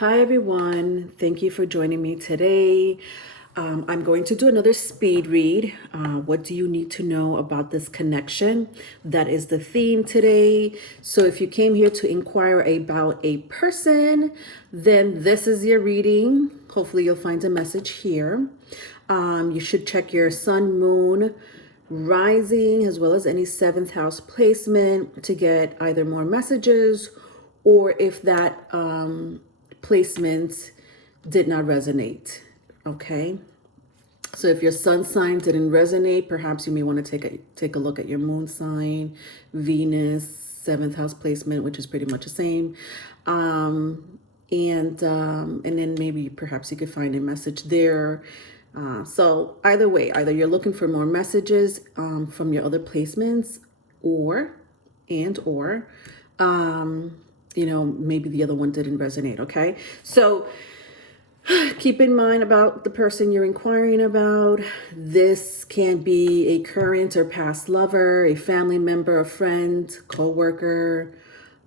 Hi everyone, thank you for joining me today. I'm going to do another speed read. What do you need to know about this connection? That is the theme today. So if you came here to inquire about a person, then this is your reading. Hopefully you'll find a message here. You should check your sun, moon, rising, as well as any seventh house placement to get either more messages or if that placement did not resonate. Okay, so if your sun sign didn't resonate, perhaps you may want to take a look at your moon sign, Venus, seventh house placement, which is pretty much the same. And then maybe perhaps you could find a message there. So either way, either you're looking for more messages from your other placements, or maybe the other one didn't resonate. Okay, so keep in mind about the person you're inquiring about. This can be a current or past lover, a family member, a friend, co-worker,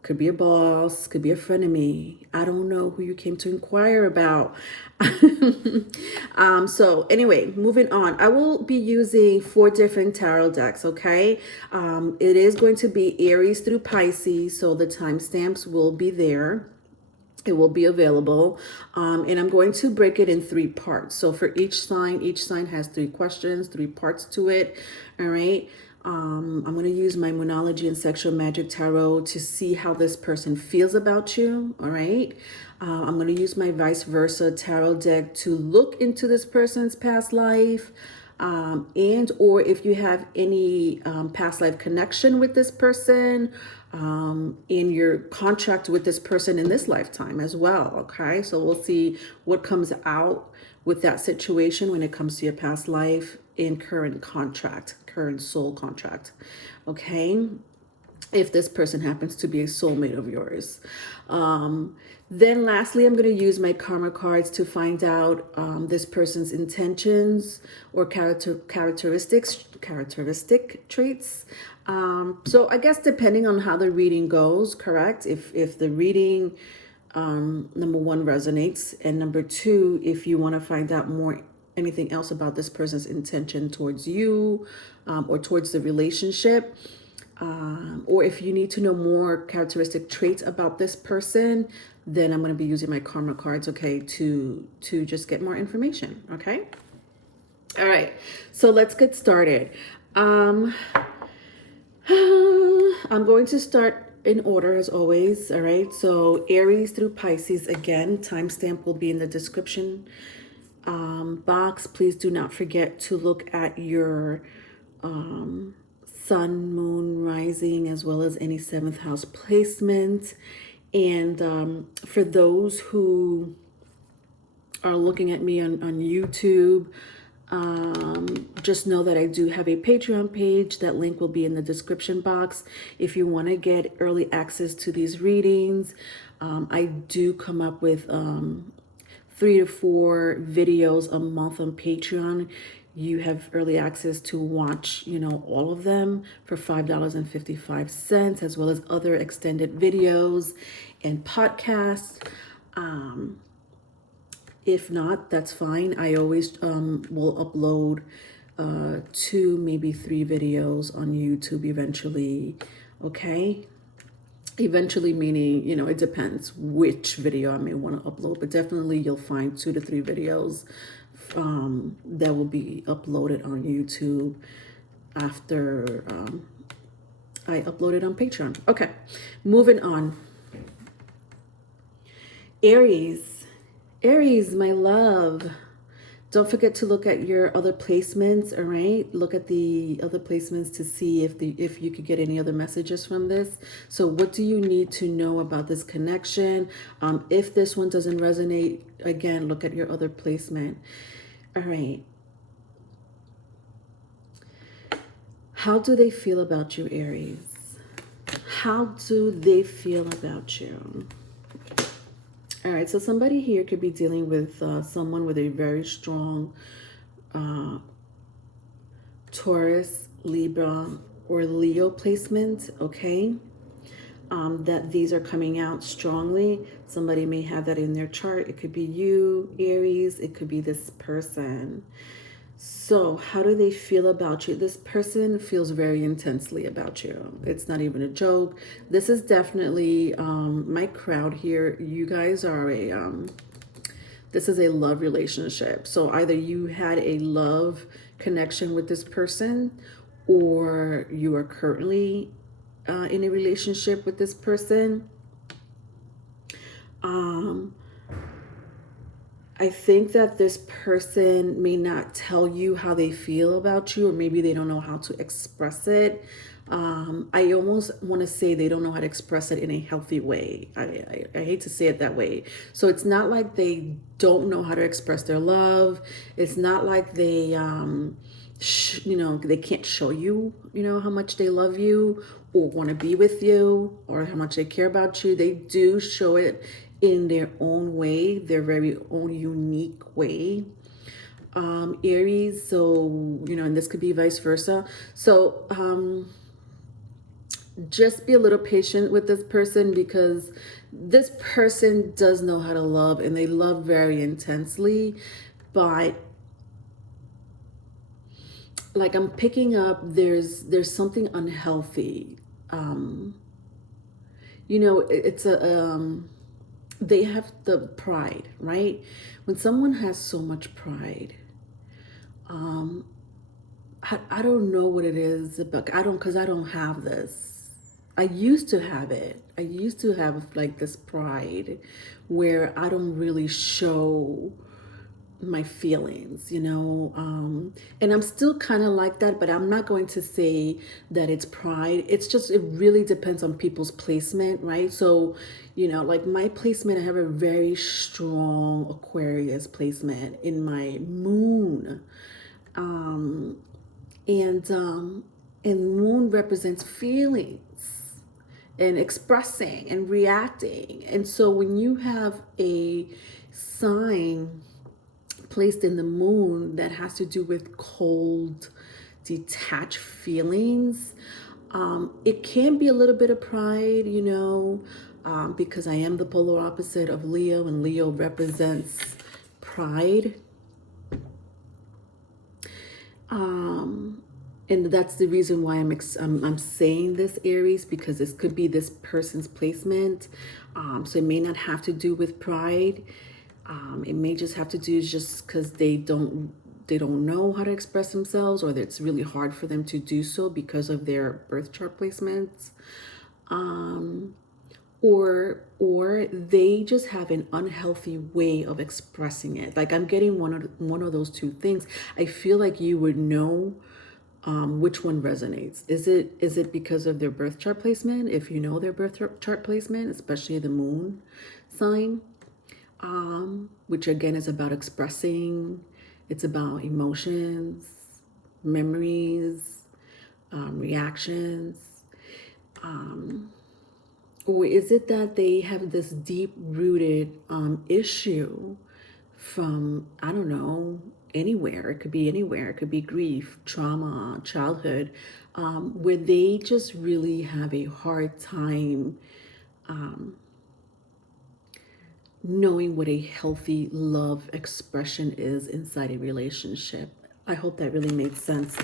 could be a boss, could be a frenemy. I don't know who you came to inquire about. So anyway, moving on. I will be using 4 different tarot decks, okay? It is going to be Aries through Pisces, so the timestamps will be there. It will be available, and I'm going to break it in 3 parts. So for each sign has 3 questions, 3 parts to it. All right. I'm going to use my Moonology and Sexual Magic Tarot to see how this person feels about you. All right. I'm going to use my Vice Versa Tarot deck to look into this person's past life. And or if you have any past life connection with this person, in your contract with this person in this lifetime as well. Okay, so we'll see what comes out with that situation when it comes to your past life in current contract, current soul contract. Okay, if this person happens to be a soulmate of yours. Then lastly, I'm going to use my karma cards to find out this person's intentions or characteristic traits. So I guess depending on how the reading goes, correct? If the reading, number 1, resonates, and number 2, if you want to find out more anything else about this person's intention towards you, or towards the relationship, or if you need to know more characteristic traits about this person, then I'm going to be using my karma cards, okay, to just get more information. Okay, all right, so let's get started. I'm going to start in order as always. All right, so Aries through Pisces, again, timestamp will be in the description box. Please do not forget to look at your sun, moon, rising, as well as any 7th house placement. And for those who are looking at me on YouTube, just know that I do have a Patreon page. That link will be in the description box if you want to get early access to these readings. I do come up with 3 to 4 videos a month on Patreon. You have early access to watch, all of them for $5.55, as well as other extended videos and podcasts. If not, that's fine. I always will upload 2, maybe 3 videos on YouTube eventually. Okay. Eventually meaning, it depends which video I may want to upload, but definitely you'll find 2 to 3 videos that will be uploaded on YouTube after I upload it on Patreon. Okay, moving on. Aries, my love. Don't forget to look at your other placements, all right? Look at the other placements to see if you could get any other messages from this. So what do you need to know about this connection? If this one doesn't resonate, again, look at your other placement. All right. How do they feel about you, Aries? How do they feel about you? All right, so somebody here could be dealing with someone with a very strong Taurus, Libra, or Leo placement, okay? that these are coming out strongly. Somebody may have that in their chart. It could be you, Aries. It could be this person. So how do they feel about you? This person feels very intensely about you. It's not even a joke. This is definitely my crowd here. You guys are this is a love relationship. So either you had a love connection with this person, or you are currently in a relationship with this person. I think that this person may not tell you how they feel about you, or maybe they don't know how to express it. I almost want to say they don't know how to express it in a healthy way. I hate to say it that way. So it's not like they don't know how to express their love. It's not like they, they can't show you, how much they love you or want to be with you or how much they care about you. They do show it in their own way, their very own unique way. Aries, so, and this could be vice versa. So, just be a little patient with this person, because this person does know how to love, and they love very intensely, but like I'm picking up, there's something unhealthy. It's they have the pride, right? When someone has so much pride, I don't know what it is about. Because I don't have this. I used to have it. I used to have like this pride where I don't really show my feelings, and I'm still kind of like that, but I'm not going to say that it's pride. It's just, it really depends on people's placement, right? So, like my placement, I have a very strong Aquarius placement in my moon. And moon represents feelings and expressing and reacting. And so when you have a sign placed in the moon that has to do with cold, detached feelings, it can be a little bit of pride, because I am the polar opposite of Leo, and Leo represents pride. And that's the reason why I'm saying this, Aries, because this could be this person's placement. So it may not have to do with pride. It may just have to do just because they don't know how to express themselves, or that it's really hard for them to do so because of their birth chart placements. Or they just have an unhealthy way of expressing it. Like I'm getting one of those two things. I feel like you would know which one resonates. Is it because of their birth chart placement? If you know their birth chart placement, especially the moon sign, which again is about expressing. It's about emotions, memories, reactions. Or is it that they have this deep-rooted issue from, I don't know, anywhere? It could be anywhere. It could be grief, trauma, childhood, where they just really have a hard time knowing what a healthy love expression is inside a relationship. I hope that really made sense.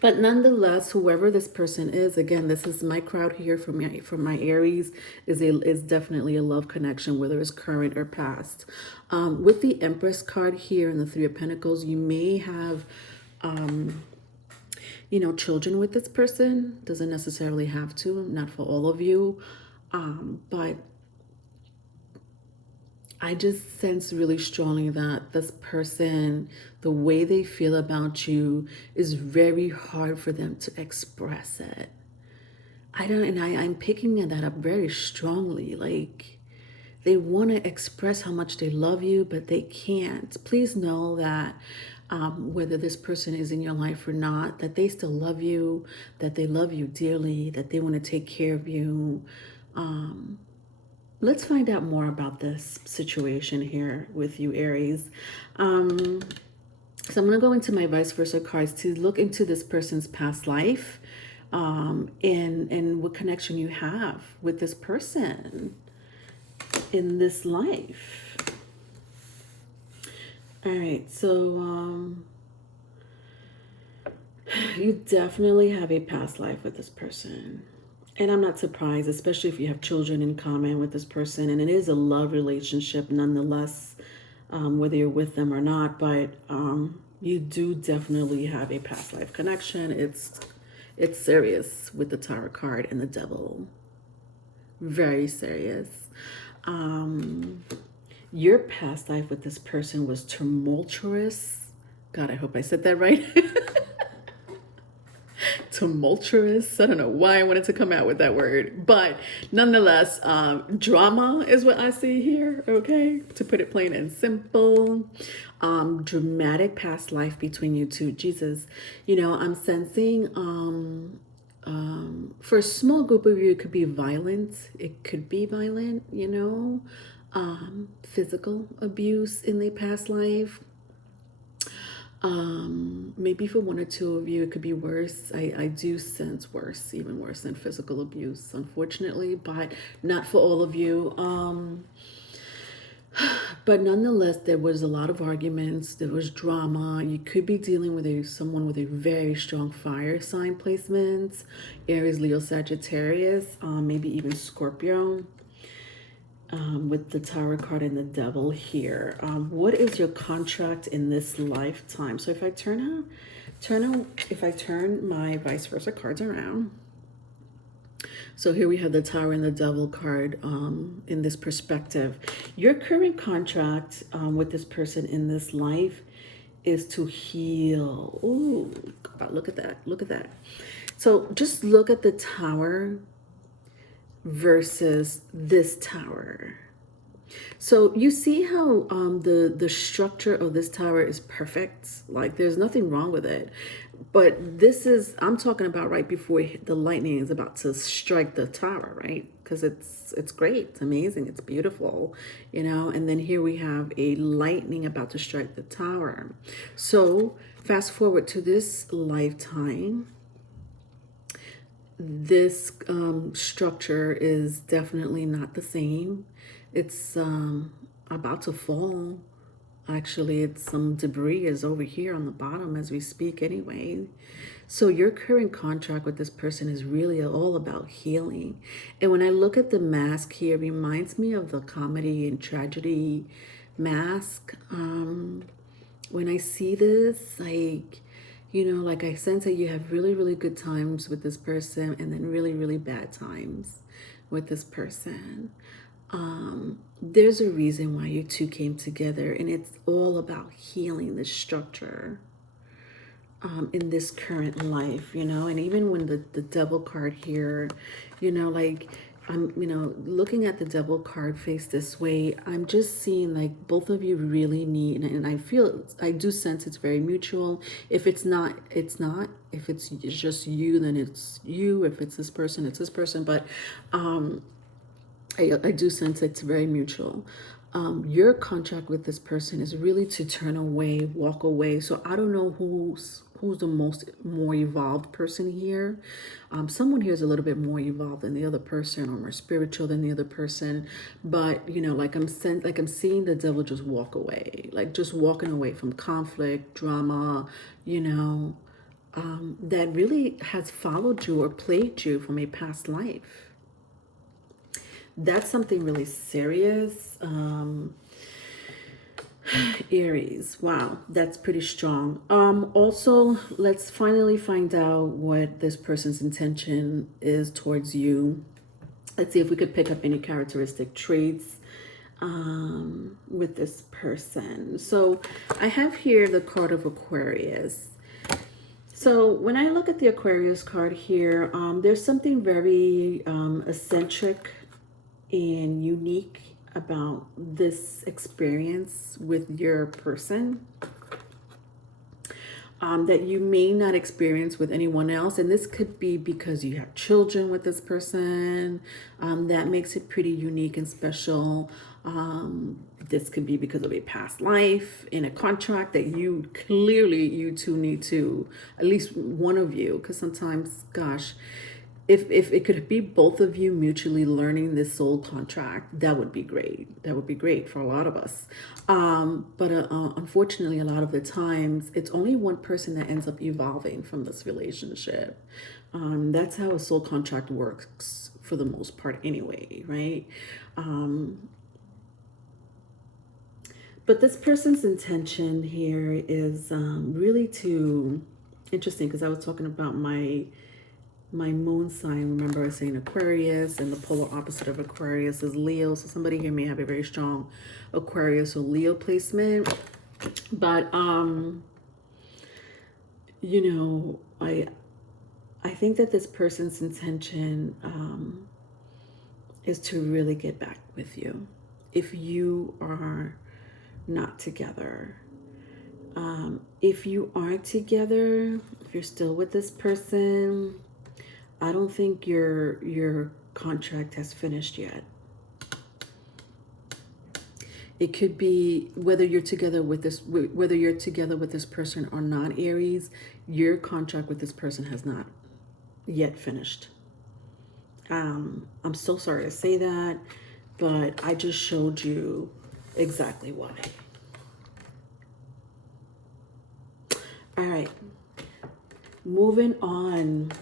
But nonetheless, whoever this person is, again, this is my crowd here from my Aries, is definitely a love connection, whether it's current or past. With the Empress card here and the Three of Pentacles, you may have, children with this person. Doesn't necessarily have to, not for all of you, but I just sense really strongly that this person, the way they feel about you is very hard for them to express it. I'm picking that up very strongly. Like they want to express how much they love you, but they can't. Please know that whether this person is in your life or not, that they still love you, that they love you dearly, that they want to take care of you. Let's find out more about this situation here with you, Aries. So I'm going to go into my vice versa cards to look into this person's past life. and what connection you have with this person in this life. All right, so you definitely have a past life with this person. And I'm not surprised, especially if you have children in common with this person. And it is a love relationship nonetheless, whether you're with them or not. But you do definitely have a past life connection. It's serious with the Tower card and the Devil. Very serious. Your past life with this person was tumultuous. God, I hope I said that right. Tumultuous. I don't know why I wanted to come out with that word, but nonetheless, drama is what I see here. Okay, to put it plain and simple. Dramatic past life between you two. Jesus, you know, I'm sensing for a small group of you, it could be violent. It could be violent, you know, physical abuse in their past life. Maybe for one or two of you, it could be worse. I do sense worse, even worse than physical abuse, unfortunately, but not for all of you. But nonetheless, there was a lot of arguments. There was drama. You could be dealing with someone with a very strong fire sign placement, Aries, Leo, Sagittarius, maybe even Scorpio. With the Tower card and the Devil here. What is your contract in this lifetime? So if I turn my vice versa cards around. So here we have the Tower and the Devil card in this perspective. Your current contract with this person in this life is to heal. Ooh, God, look at that. Look at that. So just look at the Tower versus this Tower. So you see how the structure of this tower is perfect. Like there's nothing wrong with it. But this is, I'm talking about right before the lightning is about to strike the tower, right? Because it's great, it's amazing, it's beautiful, you know. And then here we have a lightning about to strike the tower. So fast forward to this lifetime. This structure is definitely not the same. It's about to fall. Actually, it's some debris is over here on the bottom as we speak anyway. So your current contract with this person is really all about healing. And when I look at the mask here, it reminds me of the comedy and tragedy mask. When I see this, like, you know, like I sense that you have really, really good times with this person and then really, really bad times with this person. There's a reason why you two came together, and it's all about healing the structure in this current life, you know. And even when the Devil card here, you know, like I'm, you know, looking at the Devil card face this way, I'm just seeing like both of you really need, and I feel, I do sense it's very mutual. If it's not, it's not. If it's just you, then it's you. If it's this person, it's this person. But I do sense it's very mutual. Your contract with this person is really to turn away, walk away. So I don't know who's the more evolved person here. Someone here is a little bit more evolved than the other person, or more spiritual than the other person. But you know, like I'm seeing the Devil just walk away, like just walking away from conflict, drama, you know, that really has followed you or plagued you from a past life. That's something really serious. Aries, wow, that's pretty strong. Also, let's finally find out what this person's intention is towards you. Let's see if we could pick up any characteristic traits with this person. So I have here the card of Aquarius. So when I look at the Aquarius card here, there's something very eccentric and unique about this experience with your person. that you may not experience with anyone else. And this could be because you have children with this person. That makes it pretty unique and special. This could be because of a past life in a contract that you clearly, you two need to, at least one of you, because sometimes, gosh, if it could be both of you mutually learning this soul contract, that would be great. That would be great for a lot of us. But unfortunately, a lot of the times, it's only one person that ends up evolving from this relationship. That's how a soul contract works for the most part anyway, right? But this person's intention here is really to, interesting, because I was talking about my moon sign. Remember I was saying Aquarius, and the polar opposite of Aquarius is Leo. So somebody here may have a very strong Aquarius or Leo placement. But you know, I think that this person's intention is to really get back with you if you are not together. If you aren't together, if you're still with this person, I don't think your contract has finished yet. It could be whether you're together with this person or not, Aries, your contract with this person has not yet finished. I'm so sorry to say that, but I just showed you exactly why. All right, moving on.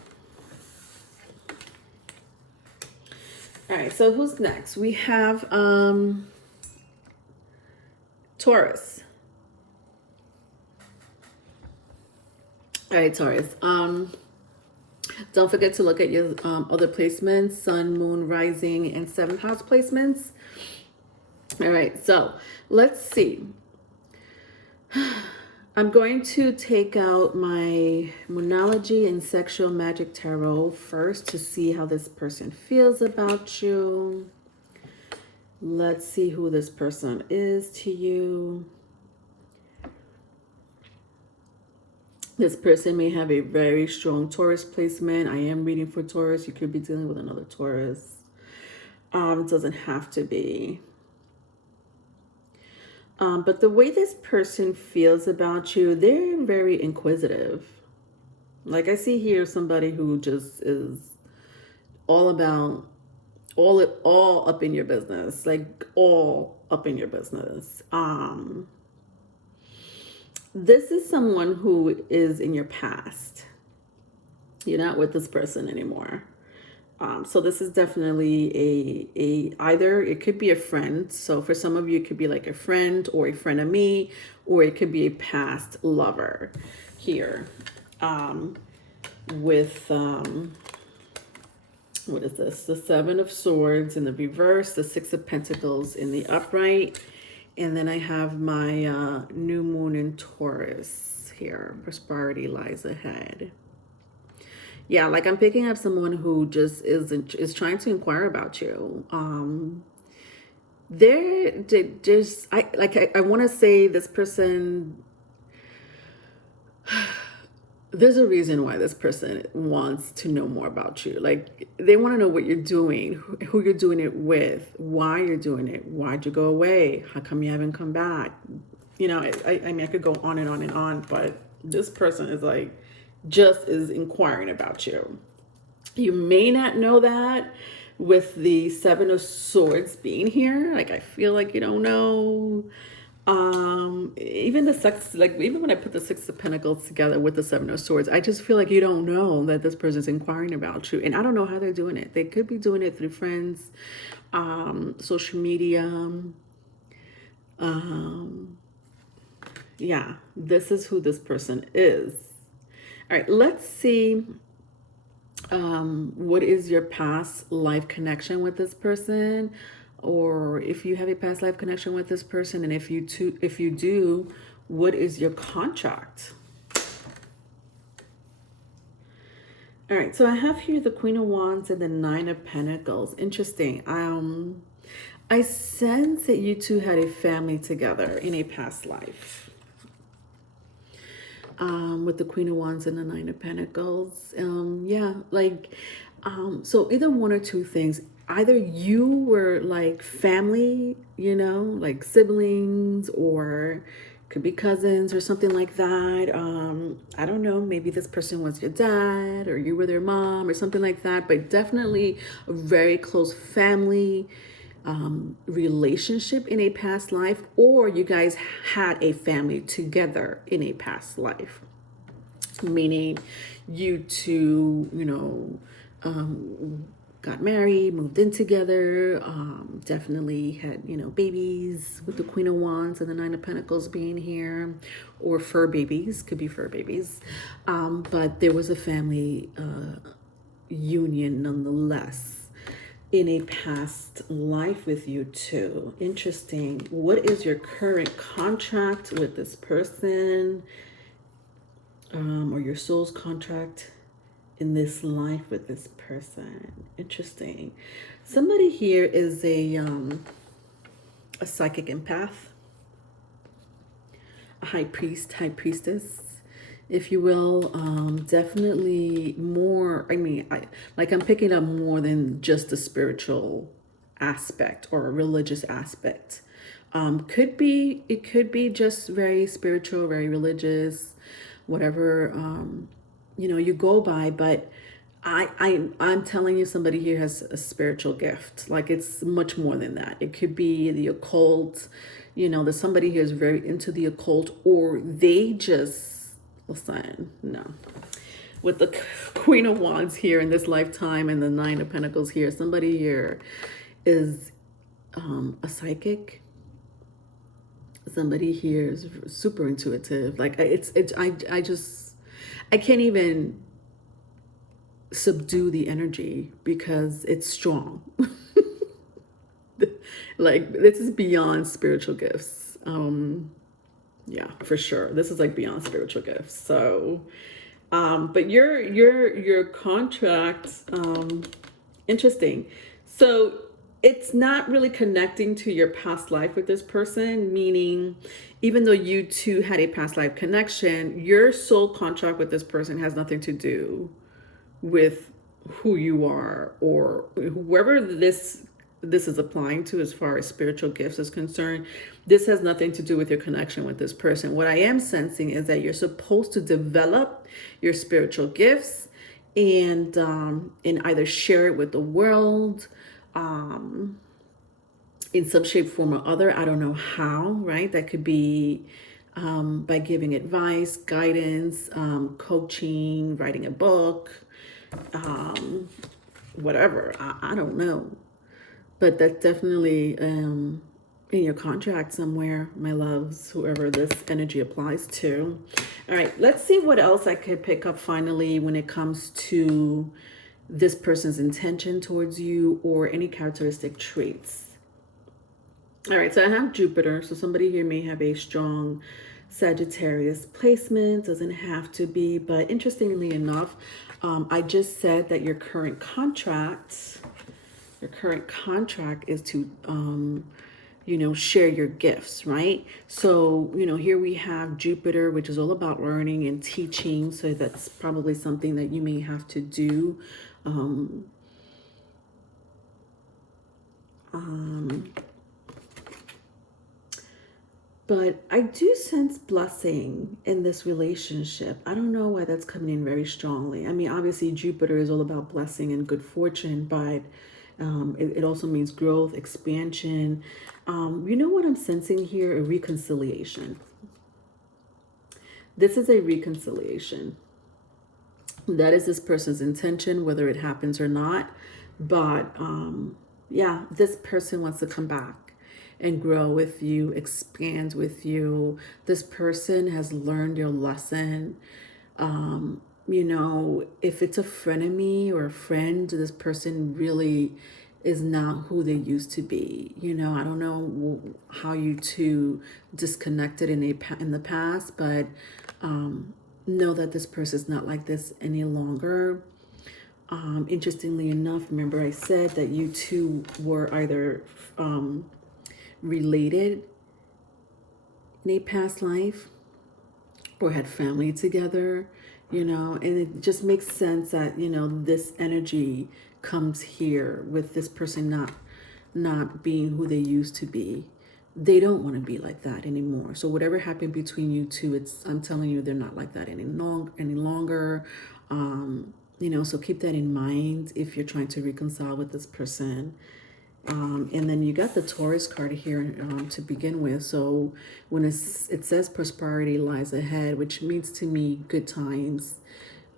All right, so who's next? We have Taurus. All right, Taurus. Don't forget to look at your other placements, sun, moon, rising, and 7th house placements. All right, so let's see. I'm going to take out my Moonology and Sexual Magic Tarot first to see how this person feels about you. Let's see who this person is to you. This person may have a very strong Taurus placement. I am reading for Taurus. You could be dealing with another Taurus. It doesn't have to be. But the way this person feels about you, they're very inquisitive. Like I see here somebody who just is all about, all up in your business, like all up in your business. This is someone who is in your past. You're not with this person anymore. So this is definitely either it could be a friend. So for some of you, it could be like a friend or a friend of me, or it could be a past lover here. With what is this? The 7 of Swords in the reverse, the 6 of Pentacles in the upright, and then I have my new moon in Taurus here. Prosperity lies ahead. Yeah, like I'm picking up someone who just is trying to inquire about you. I want to say this person, there's a reason why this person wants to know more about you. Like they want to know what you're doing, who you're doing it with, why you're doing it, why'd you go away, how come you haven't come back. You know, I mean, I could go on and on and on, but this person is like, just is inquiring about you. You may not know that with the 7 of Swords being here. Like I feel like you don't know. Even the sex, like even when I put the 6 of Pentacles together with the 7 of Swords, I just feel like you don't know that this person is inquiring about you. And I don't know how they're doing it. They could be doing it through friends, social media. Yeah, this is who this person is. All right, let's see what is your past life connection with this person, or if you have a past life connection with this person, and if you do, what is your contract? All right, so I have here the Queen of Wands and the 9 of Pentacles. Interesting. I sense that you two had a family together in a past life. with the Queen of Wands and the Nine of Pentacles. Yeah, like, so either one or two things. Either you were like family, you know, like siblings, or could be cousins or something like that. I don't know, maybe this person was your dad or you were their mom or something like that, but definitely a very close family relationship in a past life, or you guys had a family together in a past life, meaning you two, you know, got married, moved in together, definitely had, you know, babies with the Queen of Wands and the Nine of Pentacles being here, or fur babies, could be fur babies. But there was a family union nonetheless in a past life with you too. Interesting. What is your current contract with this person, or your soul's contract in this life with this person? Interesting. Somebody here is a psychic empath, a high priest, high priestess, if you will. Definitely more, I mean, I'm picking up more than just a spiritual aspect or a religious aspect. It could be just very spiritual, very religious, whatever, you know, you go by, but I'm telling you, somebody here has a spiritual gift. Like, it's much more than that. It could be the occult, you know, that somebody here is very into the occult, or they just, listen, no. With the Queen of Wands here in this lifetime and the Nine of Pentacles here, somebody here is a psychic. Somebody here is super intuitive. Like, I can't even subdue the energy because it's strong. Like, this is beyond spiritual gifts. Yeah, for sure. This is like beyond spiritual gifts. So, but your contract, interesting. So it's not really connecting to your past life with this person, meaning even though you two had a past life connection, your soul contract with this person has nothing to do with who you are, or whoever this is applying to as far as spiritual gifts is concerned. This has nothing to do with your connection with this person. What I am sensing is that you're supposed to develop your spiritual gifts and either share it with the world in some shape, form, or other. I don't know how, right? That could be by giving advice, guidance, coaching, writing a book, whatever. I don't know. But that's definitely in your contract somewhere, my loves, whoever this energy applies to. All right, let's see what else I could pick up finally when it comes to this person's intention towards you, or any characteristic traits. All right, so I have Jupiter. So somebody here may have a strong Sagittarius placement. Doesn't have to be, but interestingly enough, I just said that your current contract is to, you know, share your gifts, right? So, you know, here we have Jupiter, which is all about learning and teaching. So that's probably something that you may have to do. But I do sense blessing in this relationship. I don't know why that's coming in very strongly. I mean, obviously Jupiter is all about blessing and good fortune, but it also means growth, expansion. You know what I'm sensing here? A reconciliation. This is a reconciliation. That is this person's intention, whether it happens or not. But yeah, this person wants to come back and grow with you, expand with you. This person has learned your lesson. You know, if it's a frenemy or a friend, this person really is not who they used to be. You know, I don't know how you two disconnected in the past, but know that this person is not like this any longer. Interestingly enough, remember I said that you two were either related in a past life, or had family together, you know, and it just makes sense that, you know, this energy comes here with this person not being who they used to be. They don't want to be like that anymore. So whatever happened between you two, I'm telling you, they're not like that any longer. You know, so keep that in mind if you're trying to reconcile with this person. And then you got the Taurus card here to begin with. So when it says prosperity lies ahead, which means to me good times.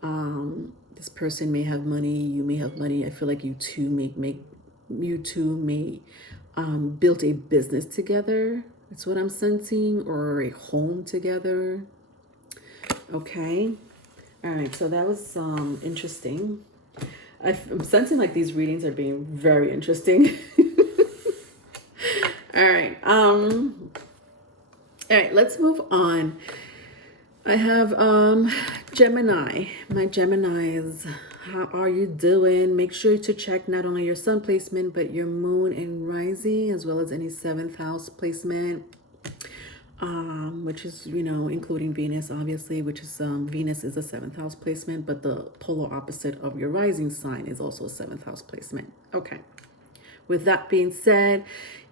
This person may have money, you may have money. I feel like you two may build a business together. That's what I'm sensing, or a home together. Okay. All right. So that was interesting. I'm sensing like these readings are being very interesting. All right. All right, let's move on. I have Gemini. My Geminis, how are you doing? Make sure to check not only your sun placement, but your moon and rising, as well as any 7th house placement. Which is, you know, including Venus, obviously, which is Venus is a 7th house placement, but the polar opposite of your rising sign is also a 7th house placement. Okay. With that being said,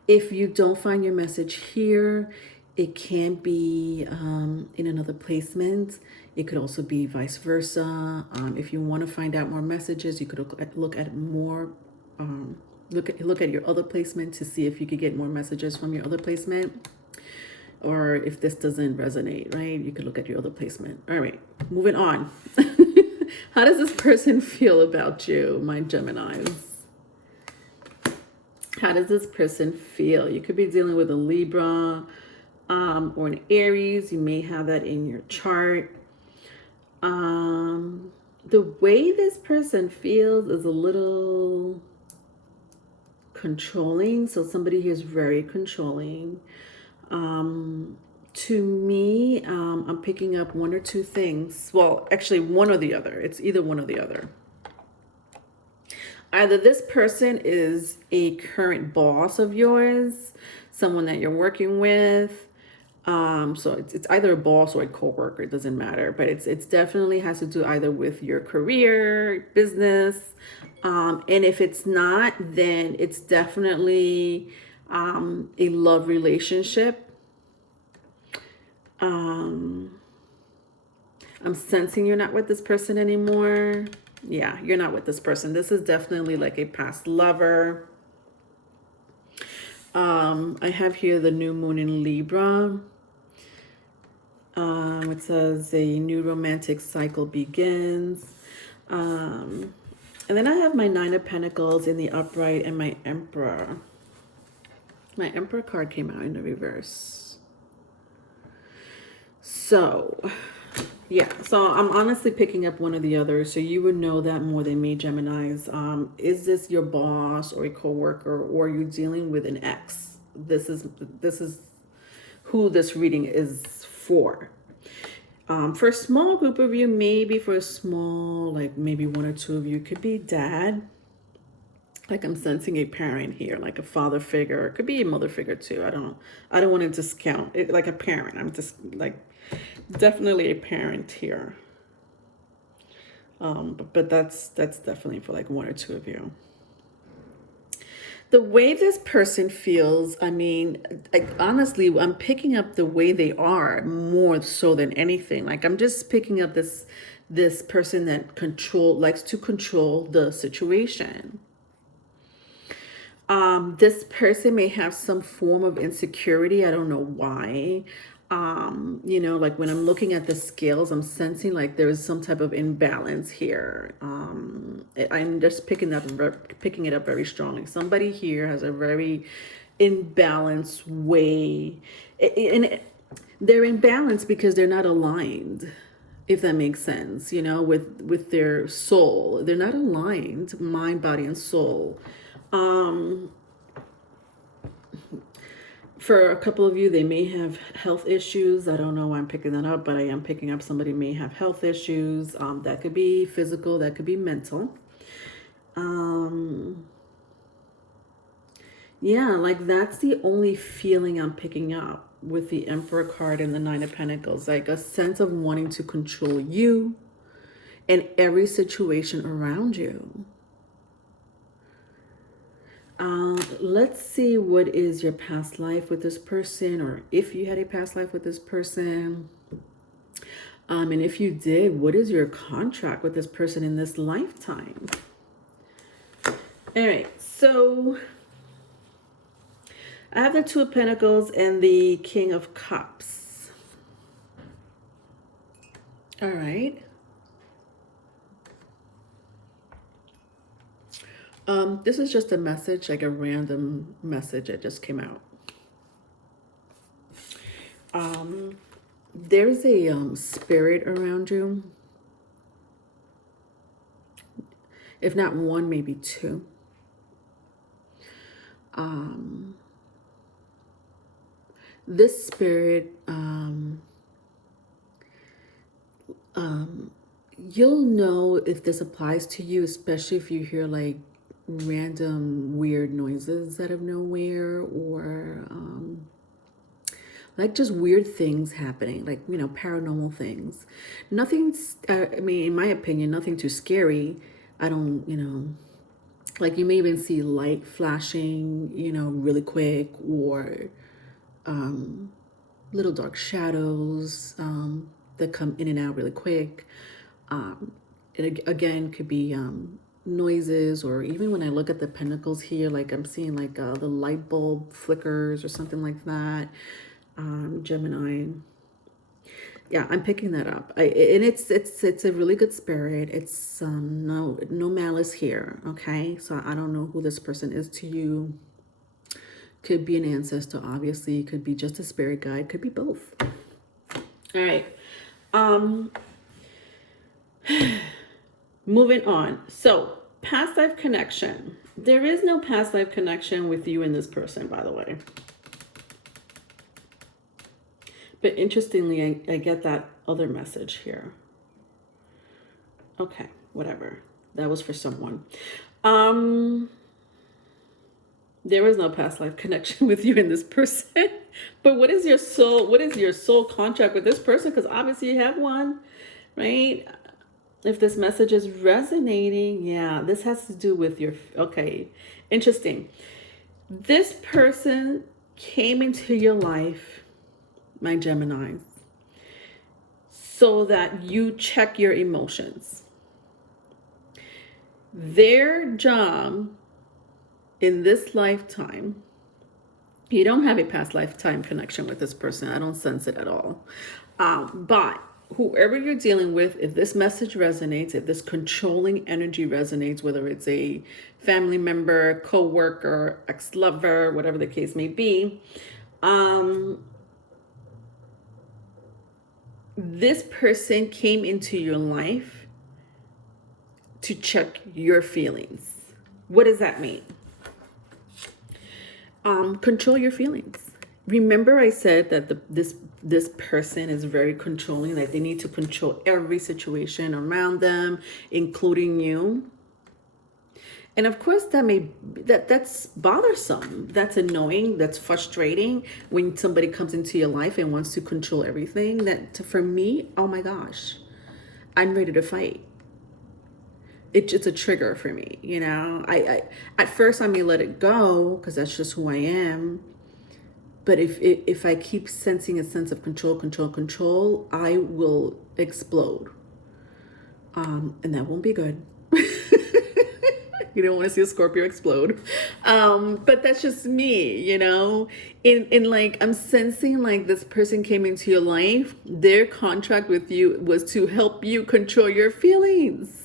if you don't find your message here, it can be in another placement. It could also be vice versa. If you want to find out more messages, you could look at more. Look at your other placement to see if you could get more messages from your other placement. Or if this doesn't resonate, right? You could look at your other placement. All right, moving on. How does this person feel about you, my Geminis? How does this person feel? You could be dealing with a Libra or an Aries. You may have that in your chart. The way this person feels is a little controlling. So somebody here is very controlling. To me, I'm picking up one or two things. Well, actually one or the other. It's either one or the other. Either this person is a current boss of yours, someone that you're working with. So it's either a boss or a coworker. It doesn't matter, but it's definitely has to do either with your career, business. And if it's not, then it's definitely a love relationship. I'm sensing you're not with this person anymore. Yeah, you're not with this person. This is definitely like a past lover. I have here the new moon in Libra. It says a new romantic cycle begins. And then I have my 9 of Pentacles in the upright and my Emperor. My Emperor card came out in the reverse. So, yeah. So I'm honestly picking up one or the other. So you would know that more than me, Geminis. Is this your boss or a coworker, or are you dealing with an ex? This is who this reading is for. For a small group of you, maybe for a small, like maybe 1 or 2 of you, could be dad. Like I'm sensing a parent here, like a father figure. It could be a mother figure too. I don't want to discount it, like a parent. I'm just like definitely a parent here. But that's definitely for like 1 or 2 of you. The way this person feels, I mean, honestly, I'm picking up the way they are more so than anything. Like I'm just picking up this person that likes to control the situation. This person may have some form of insecurity. I don't know why. You know, like when I'm looking at the scales, I'm sensing like there is some type of imbalance here. I'm just picking it up very strongly. Somebody here has a very imbalanced way. They're imbalanced because they're not aligned, if that makes sense, you know, with their soul. They're not aligned, mind, body, and soul. For a couple of you, they may have health issues. I don't know why I'm picking that up, but I am picking up somebody may have health issues. That could be physical, that could be mental. Yeah, like that's the only feeling I'm picking up. with the Emperor card and the Nine of Pentacles, like a sense of wanting to control you and every situation around you. Let's see, what is your past life with this person, or if you had a past life with this person. And if you did, what is your contract with this person in this lifetime? All right, so I have the Two of Pentacles and the King of Cups. All right. This is just a message, like a random message that just came out. There's a spirit around you. If not one, maybe two. This spirit, you'll know if this applies to you, especially if you hear like random weird noises out of nowhere, or like just weird things happening, like, you know, paranormal things. Nothing's, I mean, in my opinion, nothing too scary. I don't, you know, like you may even see light flashing, you know, really quick, or little dark shadows that come in and out really quick. It again could be noises, or even when I look at the pentacles here, like I'm seeing like the light bulb flickers or something like that. Gemini. Yeah, I'm picking that up. And it's a really good spirit. It's no malice here. Okay, so I don't know who this person is to you. Could be an ancestor, obviously. Could be just a spirit guide. Could be both. All right. Moving on. So, past life connection. There is no past life connection with you and this person, by the way. But interestingly, I get that other message here. Okay, whatever. That was for someone. There was no past life connection with you and this person. But what is your soul contract with this person? Because obviously you have one, right? If this message is resonating, yeah, this has to do with your, okay, interesting. This person came into your life, my Geminis, so that you check your emotions. Their job in this lifetime, you don't have a past lifetime connection with this person. I don't sense it at all. But whoever you're dealing with, if this message resonates, if this controlling energy resonates, whether it's a family member, co-worker, ex-lover, whatever the case may be, this person came into your life to check your feelings. What does that mean? Control your feelings. Remember I said that this person is very controlling, that they need to control every situation around them, including you. And of course that's bothersome. That's annoying. That's frustrating when somebody comes into your life and wants to control everything. That, for me, oh my gosh, I'm ready to fight. It's a trigger for me, you know. I at first I may let it go because that's just who I am. But if I keep sensing a sense of control, I will explode. And that won't be good. You don't want to see a Scorpio explode. But that's just me, you know. In like, I'm sensing like this person came into your life. Their contract with you was to help you control your feelings.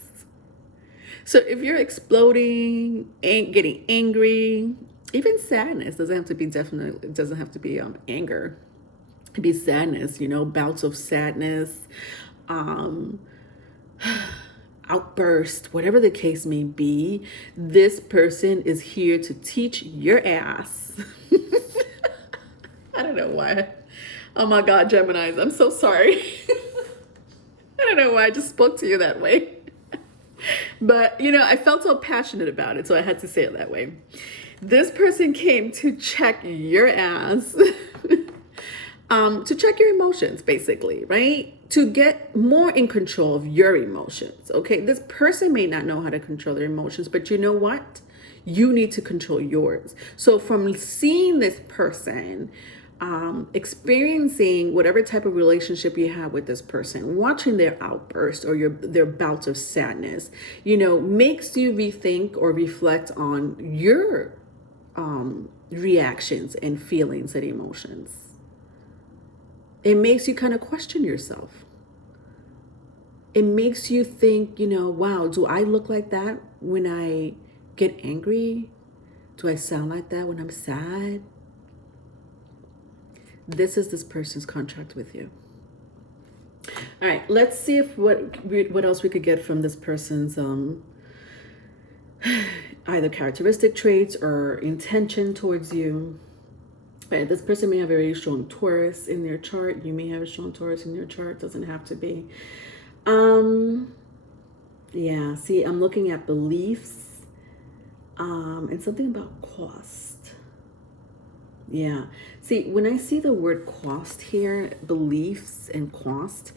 So if you're exploding and getting angry, even sadness doesn't have to be anger. It could be sadness, you know, bouts of sadness, outburst, whatever the case may be. This person is here to teach your ass. I don't know why. Oh my God, Geminis, I'm so sorry. I don't know why I just spoke to you that way. But, you know, I felt so passionate about it, so I had to say it that way. This person came to check your ass. to check your emotions, basically, right? To get more in control of your emotions, okay? This person may not know how to control their emotions, but you know what? You need to control yours. So from seeing this person, experiencing whatever type of relationship you have with this person, watching their outburst or their bouts of sadness, makes you rethink or reflect on your reactions and feelings and emotions. It makes you kind of question yourself. It makes you think, wow, do I look like that when I get angry? Do I sound like that when I'm sad? This is this person's contract with you. All right, let's see if what else we could get from this person's either characteristic traits or intention towards you. Right, this person may have a very strong Taurus in their chart. You may have a strong Taurus in your chart. Doesn't have to be. Yeah, see, I'm looking at beliefs and something about cost. Yeah, see, when I see the word cost here, beliefs and cost,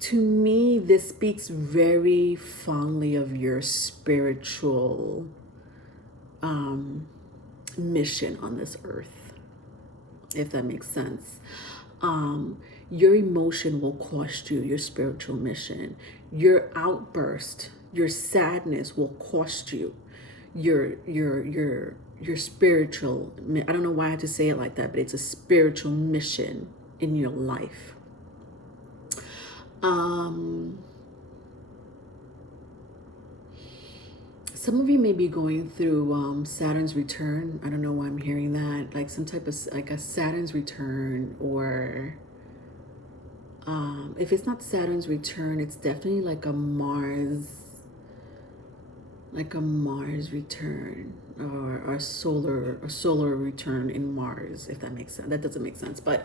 to me, this speaks very fondly of your spiritual mission on this earth, if that makes sense. Your emotion will cost you your spiritual mission. Your outburst, your sadness will cost you your spiritual. I don't know why I have to say it like that, but it's a spiritual mission in your life. Some of you may be going through Saturn's return. I don't know why I'm hearing that. Like some type of like a Saturn's return, or if it's not Saturn's return, it's definitely like a Mars return, or a solar return in Mars, if that makes sense. That doesn't make sense, but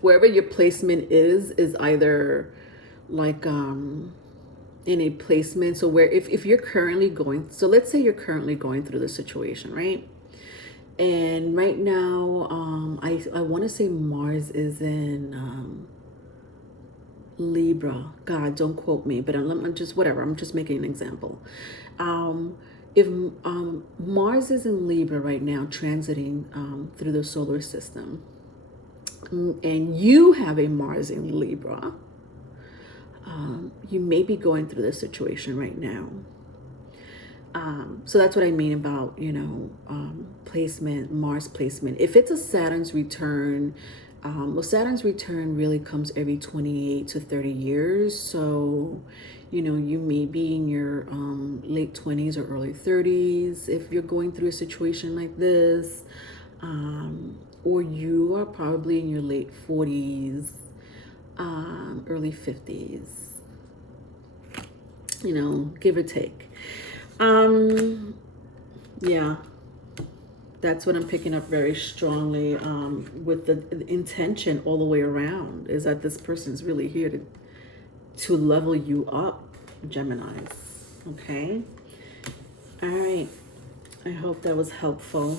wherever your placement is either like in a placement. So where if you're currently going, so let's say you're currently going through the situation, right? And right now, I want to say Mars is in Libra. God, don't quote me, but I'm just whatever. I'm just making an example. If Mars is in Libra right now, transiting through the solar system, and you have a Mars in Libra, you may be going through this situation right now. So that's what I mean about, placement, Mars placement. If it's a Saturn's return, well, Saturn's return really comes every 28 to 30 years. So, you may be in your late 20s or early 30s if you're going through a situation like this. Or you are probably in your late 40s, early 50s, give or take. Yeah, that's what I'm picking up very strongly with the intention all the way around, is that this person's really here to level you up, Geminis. Okay. All right. I hope that was helpful.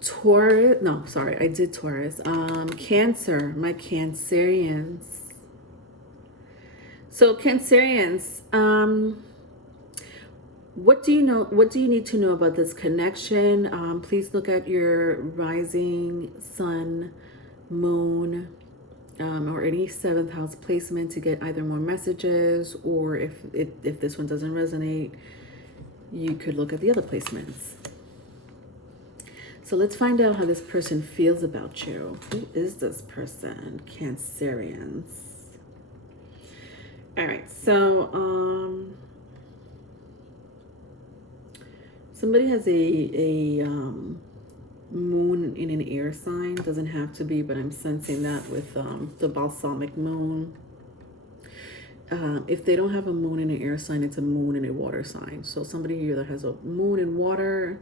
Taurus, no, sorry, I did Taurus. Cancer, my Cancerians. So Cancerians, what do you know? What do you need to know about this connection? Please look at your rising sun, moon, or any 7th house placement to get either more messages, or if this one doesn't resonate, you could look at the other placements. So let's find out how this person feels about you. Who is this person? Cancerians. All right, so somebody has a moon in an air sign. Doesn't have to be, but I'm sensing that with the balsamic moon. If they don't have a moon in an air sign, it's a moon in a water sign. So somebody here that has a moon in water,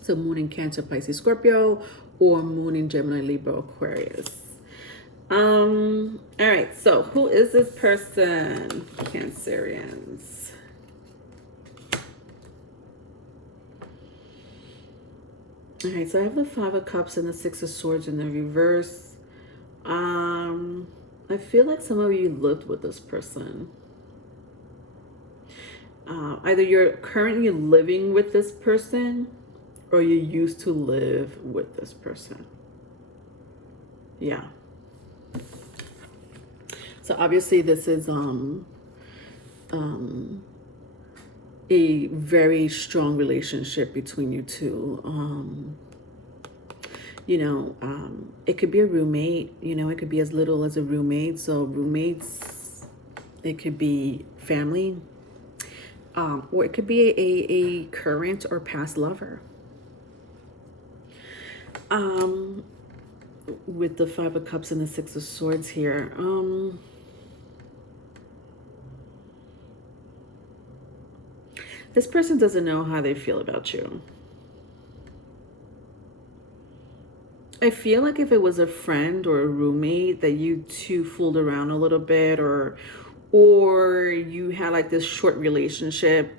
it's a moon in Cancer, Pisces, Scorpio, or moon in Gemini, Libra, Aquarius. All right, so who is this person? Cancerians. Okay, so I have the Five of Cups and the Six of Swords in the reverse. I feel like some of you lived with this person. Either you're currently living with this person or you used to live with this person. Yeah. So obviously this is a very strong relationship between you two. It could be a roommate, it could be as little as a roommate. So roommates, it could be family, or it could be a current or past lover. With the Five of Cups and the Six of Swords here. This person doesn't know how they feel about you. I feel like if it was a friend or a roommate that you two fooled around a little bit, or you had like this short relationship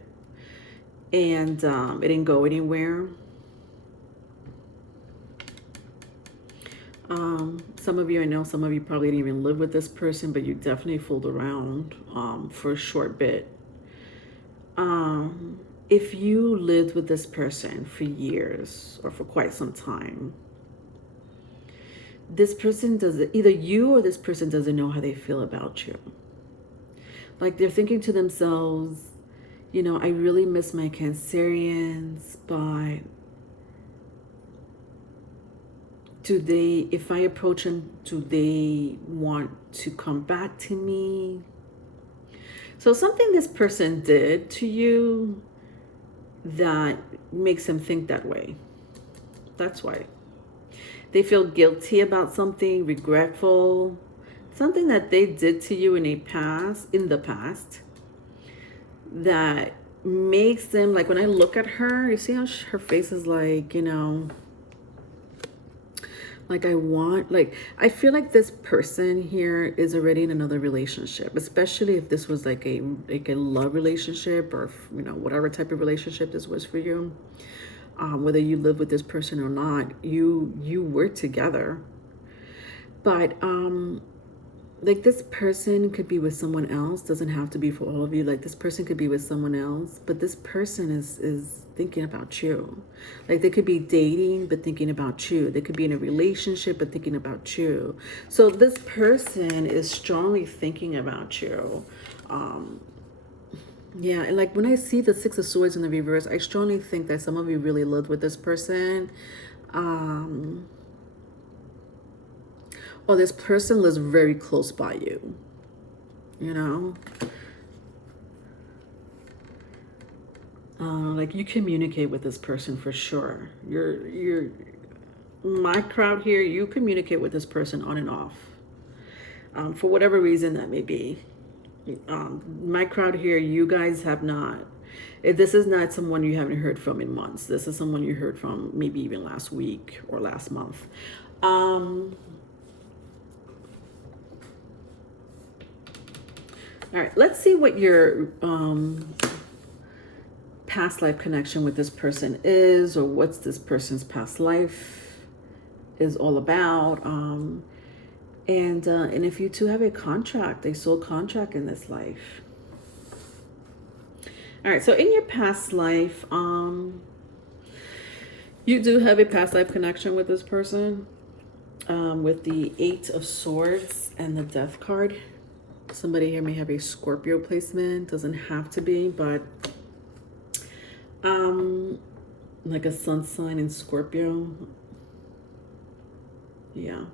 and it didn't go anywhere. Some of you, I know some of you probably didn't even live with this person, but you definitely fooled around for a short bit. If you lived with this person for years or for quite some time, this person doesn't, either you or this person doesn't know how they feel about you. Like they're thinking to themselves, I really miss my Cancerians, but if I approach them, do they want to come back to me? So something this person did to you that makes them think that way. That's why. They feel guilty about something, regretful, something that they did to you in the past, that makes them, like when I look at her, you see how her face is like, like I feel like this person here is already in another relationship, especially if this was like a love relationship or, whatever type of relationship this was for you. Whether you live with this person or not, you were together. But like this person could be with someone else, doesn't have to be for all of you. Like this person could be with someone else, but this person is thinking about you. Like they could be dating but thinking about you. They could be in a relationship but thinking about you. So this person is strongly thinking about you. Yeah, and like when I see the Six of Swords in the reverse, I strongly think that some of you really lived with this person. Or this person lives very close by you. Like you communicate with this person for sure. You're my crowd here, you communicate with this person on and off. For whatever reason that may be. My crowd here, you guys have not. This is not someone you haven't heard from in months. This is someone you heard from maybe even last week or last month. All right, let's see what your past life connection with this person is, or what's this person's past life is all about. And if you two have a contract, a soul contract in this life. All right, so in your past life, you do have a past life connection with this person, with the Eight of Swords and the Death card. Somebody here may have a Scorpio placement, doesn't have to be, but like a sun sign in Scorpio. Yeah.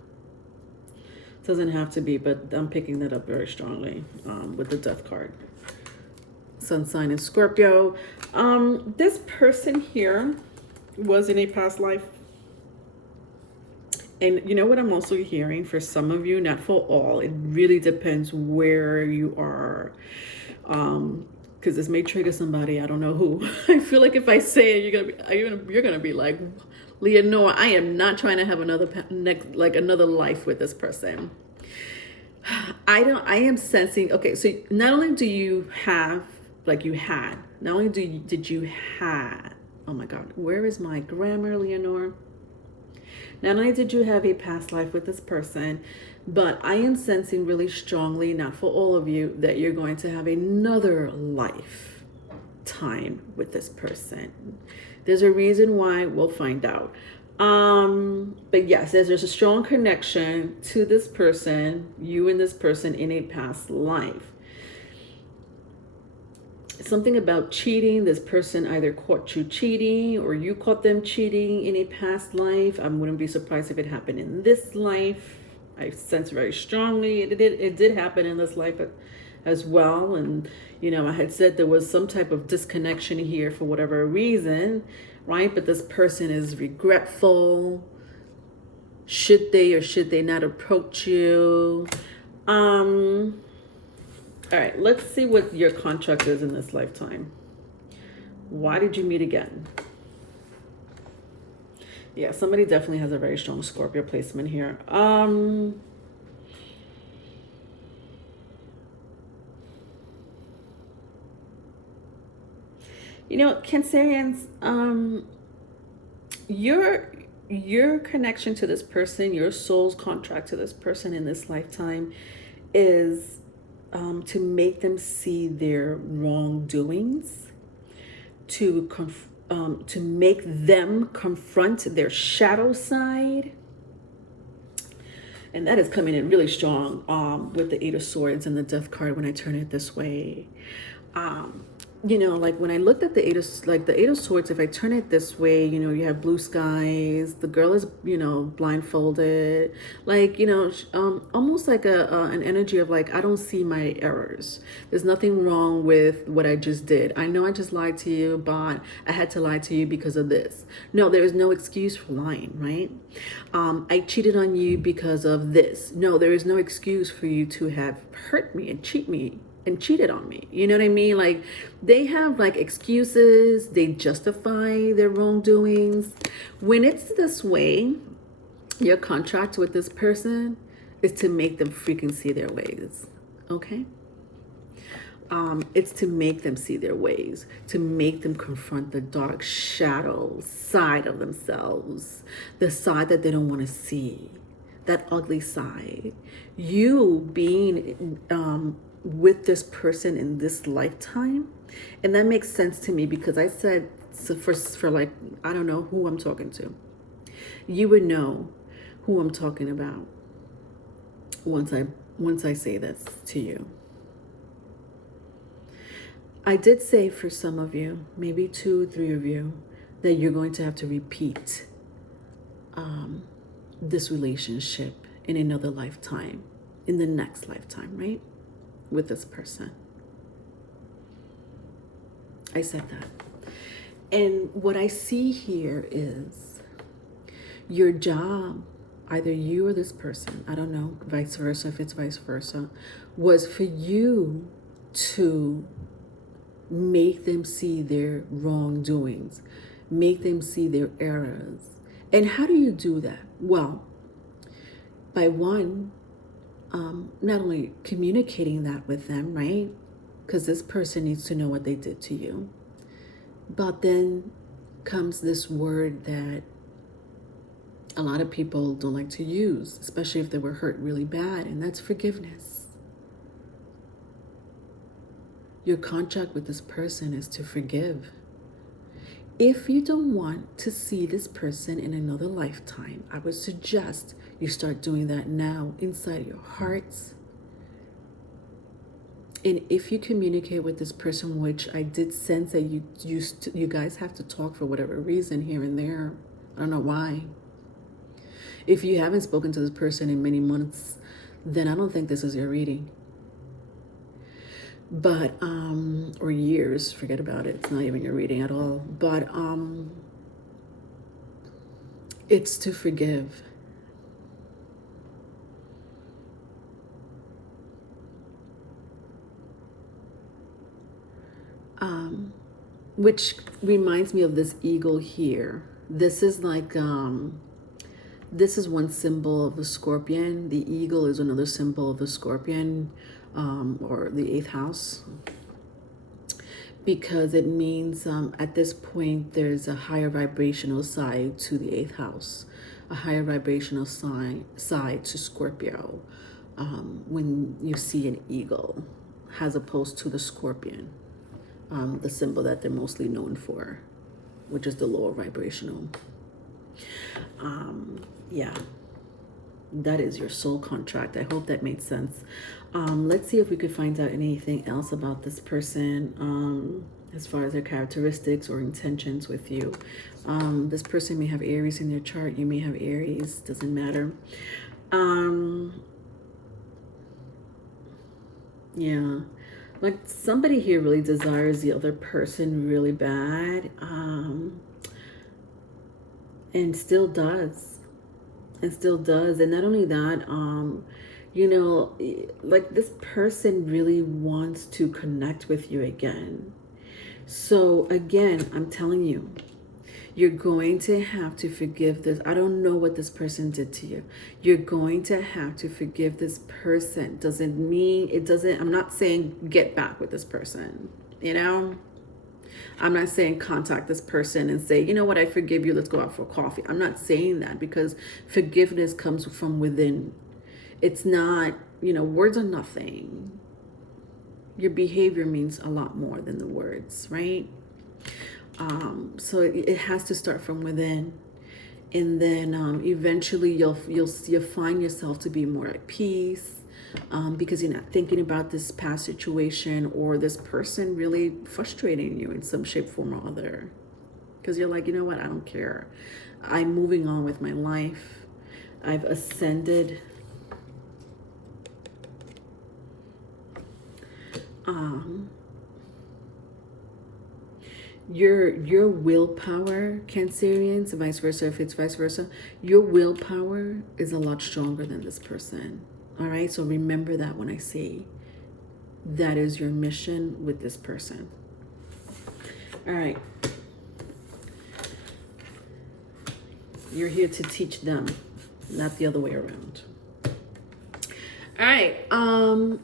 Doesn't have to be, but I'm picking that up very strongly with the Death card. Sun sign in Scorpio. This person here was in a past life. And you know what I'm also hearing for some of you, not for all, it really depends where you are. Because this may trigger somebody, I don't know who. I feel like if I say it, you're gonna be like, Leonore, I am not trying to have another life with this person. I am sensing, okay, so not only do you have, like you had, not only did you had Oh my God, where is my grammar, Leonore? Not only did you have a past life with this person, but I am sensing really strongly, not for all of you, that you're going to have another lifetime with this person. There's a reason why, we'll find out. But yes, there's a strong connection to this person, you and this person in a past life. Something about cheating. This person either caught you cheating or you caught them cheating in a past life. I wouldn't be surprised if it happened in this life. I sense very strongly it did happen in this life as well. And you know, I had said there was some type of disconnection here for whatever reason, right? But this person is regretful. Should they or should they not approach you? All right, let's see what your contract is in this lifetime. Why did you meet again? Yeah, somebody definitely has a very strong Scorpio placement here. You know, Cancerians, your connection to this person, your soul's contract to this person in this lifetime is to make them see their wrongdoings, to make them confront their shadow side. And that is coming in really strong with the Eight of Swords and the Death card when I turn it this way. You know, like when I looked at the Eight of Swords, if I turn it this way, you know, you have blue skies. The girl is, you know, blindfolded, like, you know, almost like an energy of like, I don't see my errors. There's nothing wrong with what I just did. I know I just lied to you, but I had to lie to you because of this. No, there is no excuse for lying, right? I cheated on you because of this. No, there is no excuse for you to have hurt me and cheated on me. You know what I mean? Like, they have like excuses, they justify their wrongdoings. When it's this way, your contract with this person is to make them freaking see their ways. Okay? It's to make them see their ways, to make them confront the dark shadow side of themselves, the side that they don't want to see, that ugly side. You being with this person in this lifetime, and that makes sense to me because I said, so for like, I don't know who I'm talking to. You would know who I'm talking about once I say this to you. I did say for some of you, maybe 2 or 3 of you, that you're going to have to repeat this relationship in another lifetime, in the next lifetime, right? With this person. I said that. And what I see here is your job, either you or this person, I don't know, vice versa, if it's vice versa, was for you to make them see their wrongdoings, make them see their errors. And how do you do that? Well, by one, not only communicating that with them, right? Because this person needs to know what they did to you. But then comes this word that a lot of people don't like to use, especially if they were hurt really bad, and that's forgiveness. Your contract with this person is to forgive. If you don't want to see this person in another lifetime, I would suggest you start doing that now inside your hearts. And if you communicate with this person, which I did sense that you guys have to talk for whatever reason here and there. I don't know why. If you haven't spoken to this person in many months, then I don't think this is your reading. But, or years, forget about it. It's not even your reading at all. But it's to forgive. Which reminds me of this eagle here. This is like, this is one symbol of the scorpion. The eagle is another symbol of the scorpion, or the 8th house. because it means at this point there's a higher vibrational side to the 8th house, a higher vibrational side to Scorpio, when you see an eagle, as opposed to the scorpion, the symbol that they're mostly known for, which is the lower vibrational. Yeah, that is your soul contract. I hope that made sense. Let's see if we could find out anything else about this person, as far as their characteristics or intentions with you. This person may have Aries in their chart. You may have Aries, doesn't matter. Yeah, like somebody here really desires the other person really bad, and still does. And not only that, you know, like this person really wants to connect with you again. So again, I'm telling you, you're going to have to forgive this. I don't know what this person did to you. You're going to have to forgive this person. Doesn't mean, it doesn't, I'm not saying get back with this person, you know? I'm not saying contact this person and say, you know what, I forgive you, let's go out for coffee. I'm not saying that, because forgiveness comes from within. It's not, you know, words are nothing. Your behavior means a lot more than the words, right? So it has to start from within. And then eventually you'll find yourself to be more at peace, because you're not thinking about this past situation or this person really frustrating you in some shape, form, or other. Because you're like, you know what, I don't care. I'm moving on with my life. I've ascended. Your willpower, Cancerians, vice versa, if it's vice versa, your willpower is a lot stronger than this person. All right, so remember that when I say that is your mission with this person. All right, you're here to teach them, not the other way around. All right,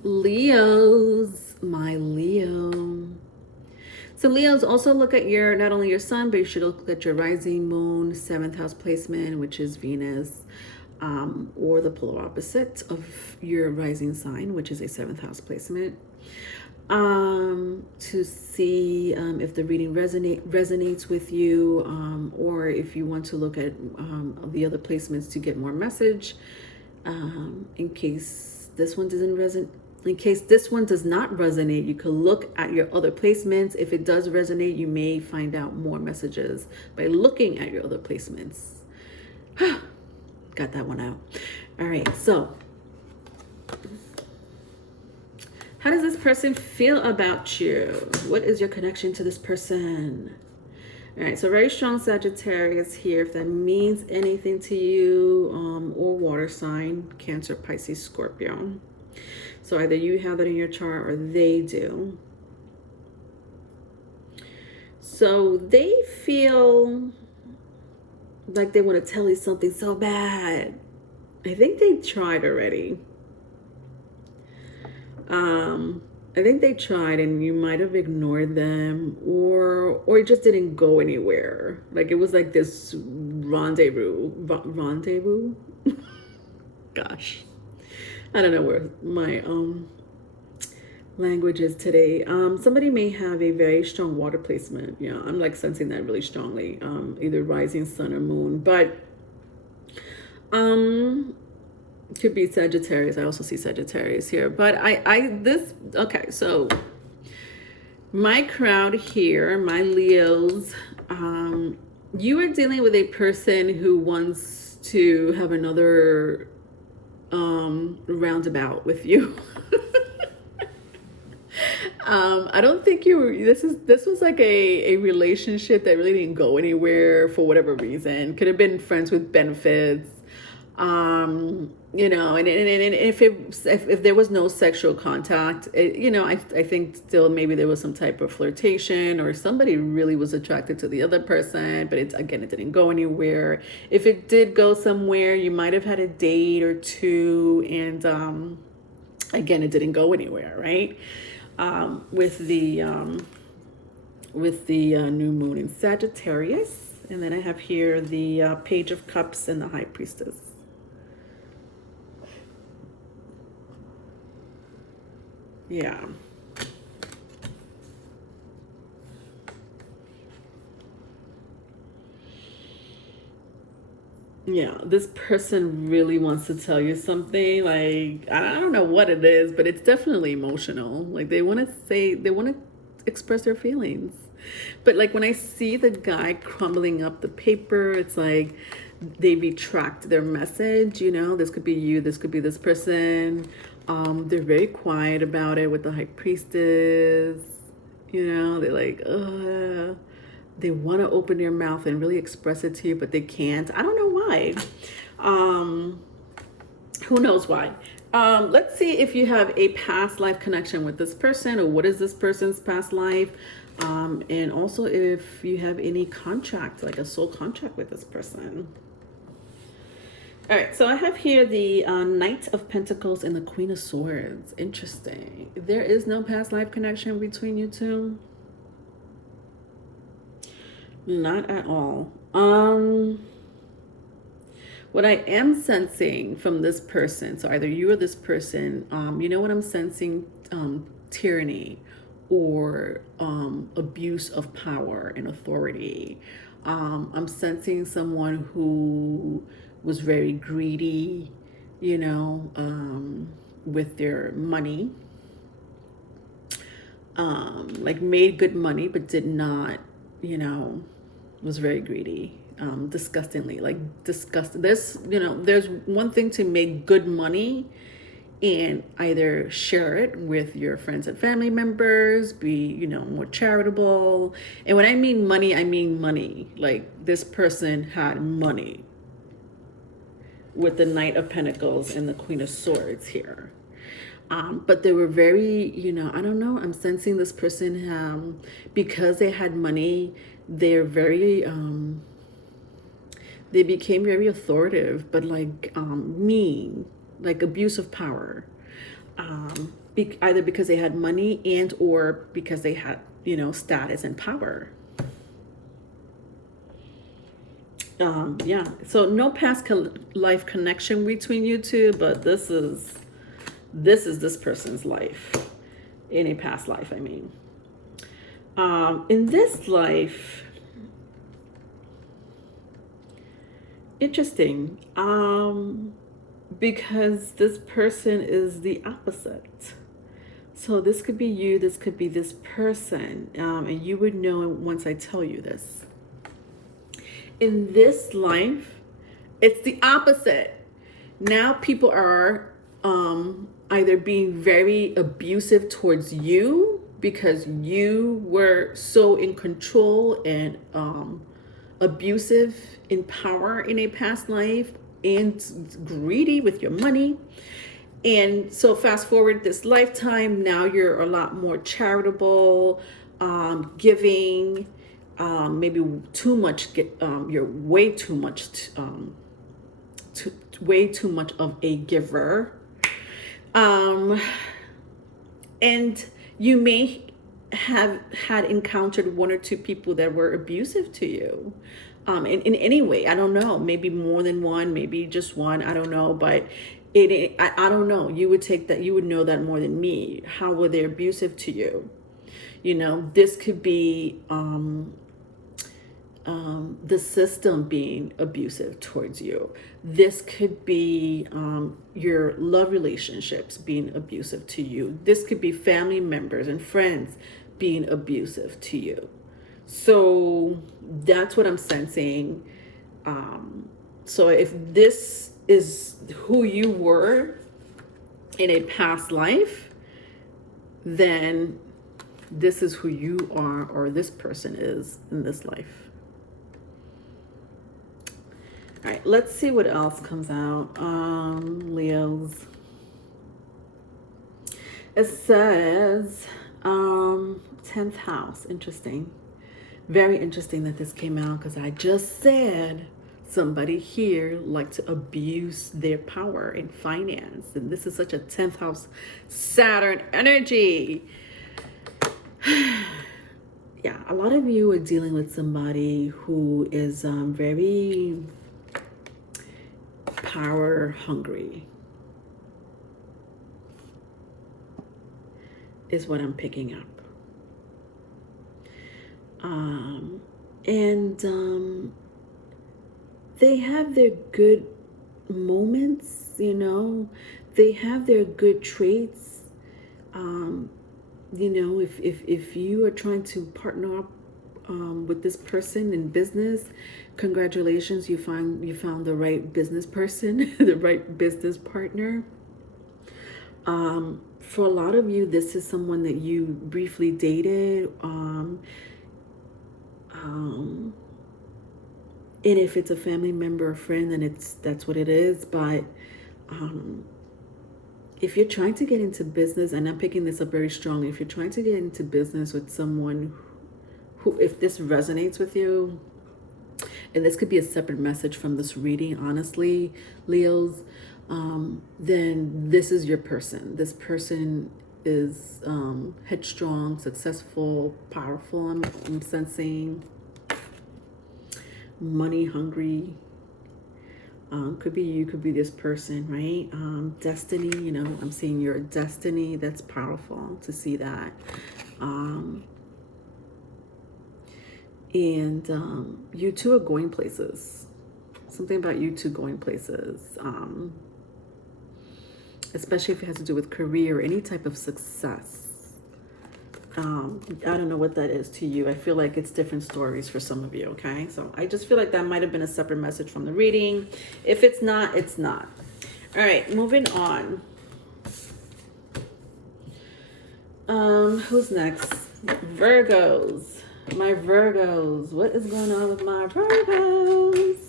Leos, my Leo. So Leos, also look at your, not only your sun, but you should look at your rising, moon, 7th house placement, which is Venus, or the polar opposite of your rising sign, which is a 7th house placement, to see if the reading resonates with you, or if you want to look at the other placements to get more message, in case this one doesn't resonate. In case this one does not resonate, you can look at your other placements. If it does resonate, you may find out more messages by looking at your other placements. Got that one out. All right, so how does this person feel about you? What is your connection to this person? All right, so very strong Sagittarius here, if that means anything to you, or water sign, Cancer, Pisces, Scorpio. So either you have that in your chart or they do. So they feel like they want to tell you something so bad. I think they tried already. I think they tried and you might have ignored them, or it just didn't go anywhere. Like it was like this rendezvous. Gosh. I don't know where my language is today. Somebody may have a very strong water placement. Yeah, I'm like sensing that really strongly. Either rising sun or moon, but could be Sagittarius. I also see Sagittarius here, but okay, so my crowd here, my Leos, you are dealing with a person who wants to have another roundabout with you. I don't think this was like a relationship that really didn't go anywhere for whatever reason. Could have been friends with benefits, you know, and if there was no sexual contact, you know, I think still maybe there was some type of flirtation, or somebody really was attracted to the other person, but it didn't go anywhere. If it did go somewhere, you might have had a date or two, and again, it didn't go anywhere, right? With the with the new moon in Sagittarius. And then I have here the Page of Cups and the High Priestess. Yeah. Yeah, this person really wants to tell you something. Like, I don't know what it is, but it's definitely emotional. Like, they want to say, they want to express their feelings. But like when I see the guy crumbling up the paper, it's like they retract their message. You know, this could be you, this could be this person. They're very quiet about it with the High Priestess. You know, they're like, ugh. They want to open their mouth and really express it to you, but they can't. I don't know why. Who knows why? Let's see if you have a past life connection with this person, or what is this person's past life. And also if you have any contract, like a soul contract with this person. All right, so I have here the Knight of Pentacles and the Queen of Swords. Interesting. There is no past life connection between you two. Not at all. What I am sensing from this person, so either you or this person, you know what I'm sensing? Tyranny or abuse of power and authority. I'm sensing someone who was very greedy, you know, with their money. Like made good money, but did not, you know, was very greedy, disgustingly, like disgusting. There's, you know, there's one thing to make good money and either share it with your friends and family members, be, you know, more charitable. And when I mean money, I mean money. Like this person had money with the Knight of Pentacles and the Queen of Swords here. But they were very, you know, I don't know, I'm sensing this person, because they had money, they're very, they became very authoritative, but like mean, like abuse of power. Either because they had money and or because they had, you know, status and power. Yeah, so no past life connection between you two, but this is this person's life in a past life. I mean, in this life, interesting, because this person is the opposite. So this could be you, this could be this person, and you would know once I tell you this. In this life, it's the opposite. Now people are either being very abusive towards you because you were so in control and abusive in power in a past life and greedy with your money. And so fast forward this lifetime, now you're a lot more charitable, giving, maybe too much, you're way too much, way too much of a giver. And you may have had encountered one or two people that were abusive to you, in any way. I don't know, maybe more than one, maybe just one, I don't know, but I don't know. You would take that, you would know that more than me. How were they abusive to you? You know, this could be the system being abusive towards you. This could be your love relationships being abusive to you. This could be family members and friends being abusive to you. So that's what I'm sensing. So if this is who you were in a past life, then this is who you are, or this person is in this life. All right, let's see what else comes out. Leos. It says 10th house. Interesting. Very interesting that this came out, because I just said somebody here like to abuse their power in finance. And this is such a 10th house Saturn energy. Yeah, a lot of you are dealing with somebody who is very power hungry, is what I'm picking up. And they have their good moments, you know, they have their good traits. You know, if you are trying to partner up with this person in business, congratulations, you found the right business person, the right business partner. For a lot of you, this is someone that you briefly dated. And if it's a family member or friend, then that's what it is. But if you're trying to get into business, and I'm picking this up very strongly, if you're trying to get into business with someone who, if this resonates with you, and this could be a separate message from this reading, honestly, Leos, then this is your person. This person is headstrong, successful, powerful, I'm sensing, money hungry. Could be you, could be this person, right? Destiny, you know, I'm seeing your destiny. That's powerful to see that. And you two are going places. Something about you two going places. Especially if it has to do with career or any type of success. I don't know what that is to you. I feel like it's different stories for some of you, okay? So I just feel like that might have been a separate message from the reading. If it's not, it's not. All right, moving on. Who's next? Virgos. My Virgos. What is going on with my Virgos?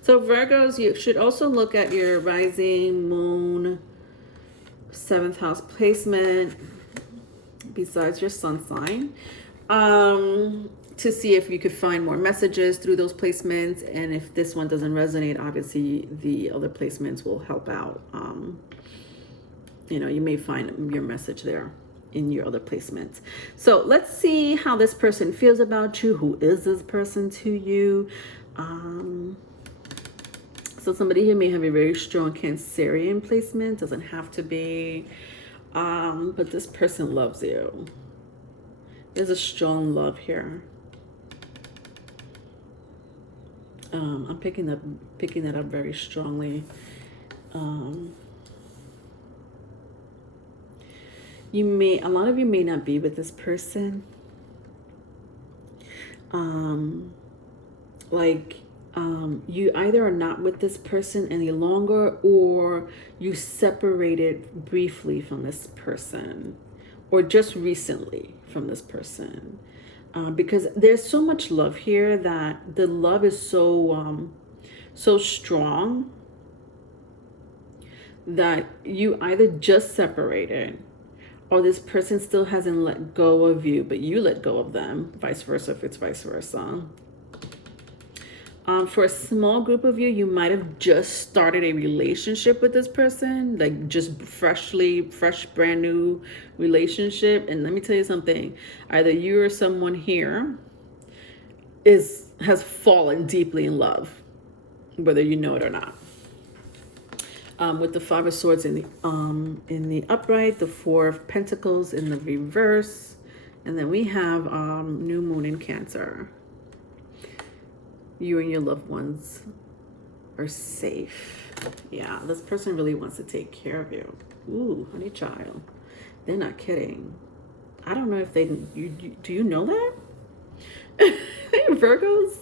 So Virgos, you should also look at your rising, moon, 7th house placement, besides your sun sign, to see if you could find more messages through those placements. And if this one doesn't resonate, obviously the other placements will help out. You know, you may find your message there in your other placements. So let's see how this person feels about you. Who is this person to you? So somebody here may have a very strong Cancerian placement. Doesn't have to be. But this person loves you. There's a strong love here. I'm picking that up very strongly. A lot of you may not be with this person. You either are not with this person any longer, or you separated briefly from this person, or just recently from this person, because there's so much love here that the love is so strong that you either just separated, or this person still hasn't let go of you, but you let go of them, vice versa if it's vice versa. For a small group of you, you might have just started a relationship with this person, like just fresh, brand new relationship. And let me tell you something, either you or someone here has fallen deeply in love, whether you know it or not. With the 5 of Swords in the upright, the 4 of Pentacles in the reverse, and then we have new moon in Cancer. You and your loved ones are safe. Yeah, this person really wants to take care of you. Ooh, honey child. They're not kidding. I don't know if do you know that? Virgos?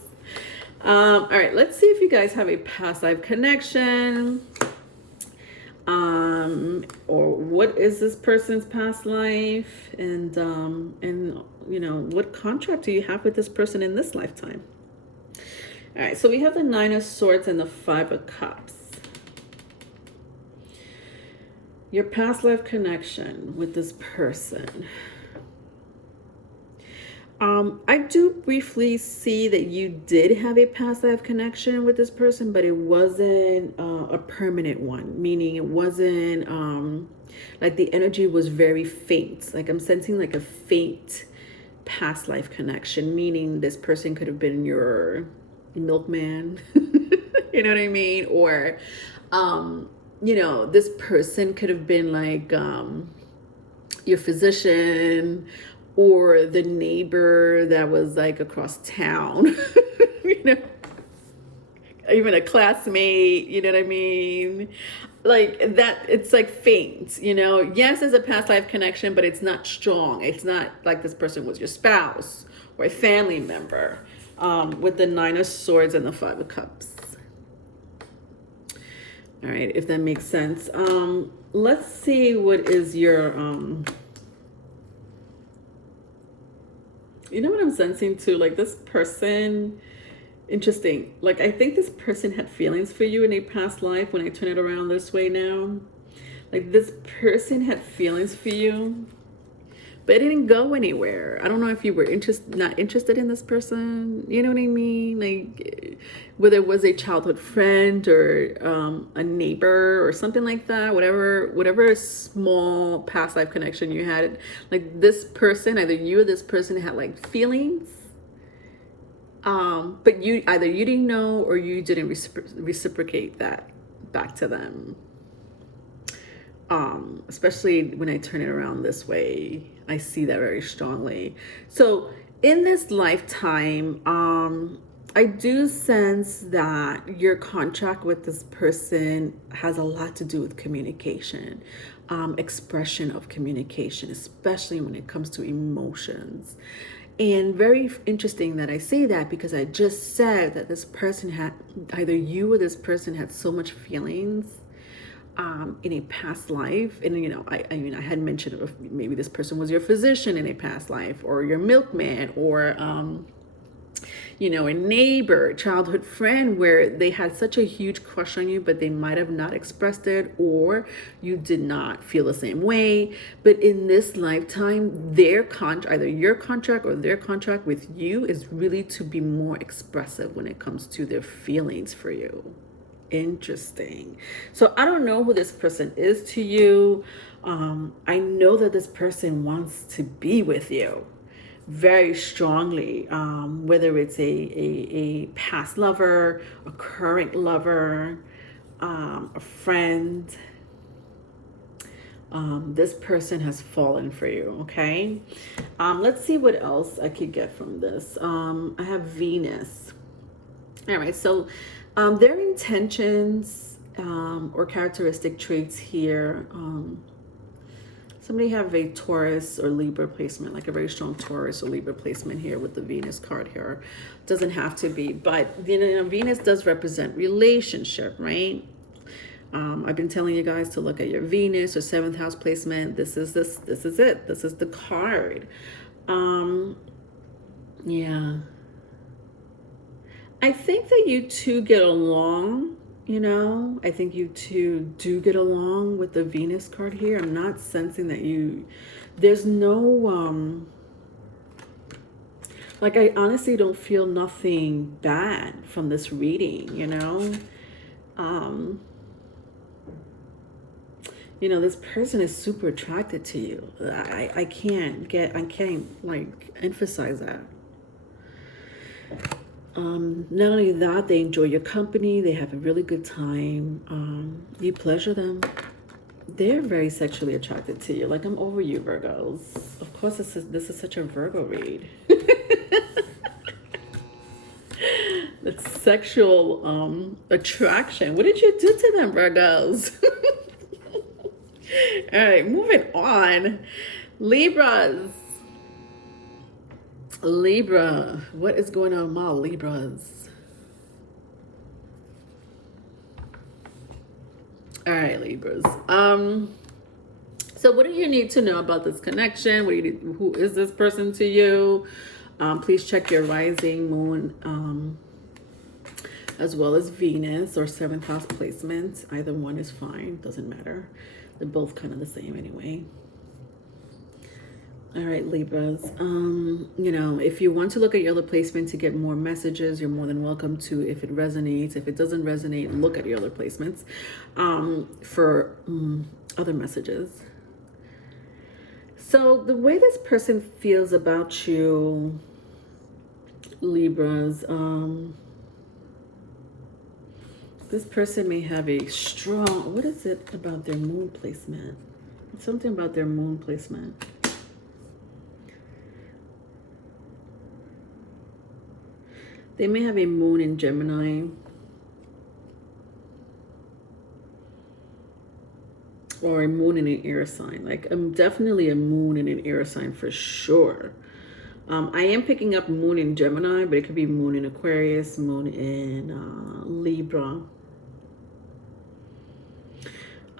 All right, let's see if you guys have a past life connection. Or what is this person's past life? And you know, what contract do you have with this person in this lifetime? All right, so we have the 9 of Swords and the 5 of Cups. Your past life connection with this person. I do briefly see that you did have a past life connection with this person, but it wasn't a permanent one, meaning it wasn't like the energy was very faint. Like I'm sensing like a faint past life connection, meaning this person could have been your milkman. You know what I mean? Or, you know, this person could have been like your physician or the neighbor that was like across town. You know, even a classmate, you know what I mean? Like that, it's like faint, you know? Yes, there's a past life connection, but it's not strong. It's not like this person was your spouse or a family member, with the 9 of Swords and the 5 of Cups. All right, if that makes sense. Let's see what is your, you know what I'm sensing too? Like this person, interesting. Like I think this person had feelings for you in a past life when I turn it around this way now. Like this person had feelings for you, but it didn't go anywhere. I don't know if you were not interested in this person. You know what I mean? Like whether it was a childhood friend or a neighbor or something like that. Whatever small past life connection you had. Like this person, either you or this person had like feelings. But either you didn't know or you didn't reciprocate that back to them. Especially when I turn it around this way, I see that very strongly. So in this lifetime, I do sense that your contract with this person has a lot to do with communication, expression of communication, especially when it comes to emotions. And very interesting that I say that, because I just said that this person had, either you or this person had so much feelings in a past life. And you know, I mean, I had mentioned maybe this person was your physician in a past life, or your milkman, or you know, a neighbor, childhood friend, where they had such a huge crush on you, but they might have not expressed it, or you did not feel the same way. But in this lifetime, their either your contract or their contract with you is really to be more expressive when it comes to their feelings for you. Interesting. So I don't know who this person is to you. I know that this person wants to be with you very strongly, whether it's a past lover, a current lover, a friend. This person has fallen for you, okay? Let's see what else I could get from this. I have Venus. All right, so their intentions or characteristic traits here. Somebody have a Taurus or Libra placement, like a very strong Taurus or Libra placement here with the Venus card here. Doesn't have to be, but you know, Venus does represent relationship, right? I've been telling you guys to look at your Venus or 7th house placement. This is it. This is the card. Yeah. I think that you two get along. You know, I think you two do get along with the Venus card here. I'm not sensing that there's no, like I honestly don't feel nothing bad from this reading, you know? You know, this person is super attracted to you. I can't like emphasize that. Not only that, they enjoy your company. They have a really good time. You pleasure them. They're very sexually attracted to you. Like, I'm over you, Virgos. Of course, this is such a Virgo read. It's sexual attraction. What did you do to them, Virgos? All right, moving on. Libras. Libra, what is going on, my Libras? All right, Libras. So what do you need to know about this connection? Who is this person to you? Please check your rising, moon, as well as Venus or 7th house placement. Either one is fine, doesn't matter. They're both kind of the same anyway. All right, Libras. You know, if you want to look at your other placement to get more messages, you're more than welcome to. If it resonates, if it doesn't resonate, look at your other placements for other messages. So the way this person feels about you, Libras, this person may have a strong, what is it about their moon placement? Something about their moon placement. They may have a moon in Gemini. Or a moon in an air sign. Like, definitely a moon in an air sign for sure. I am picking up moon in Gemini, but it could be moon in Aquarius, moon in Libra.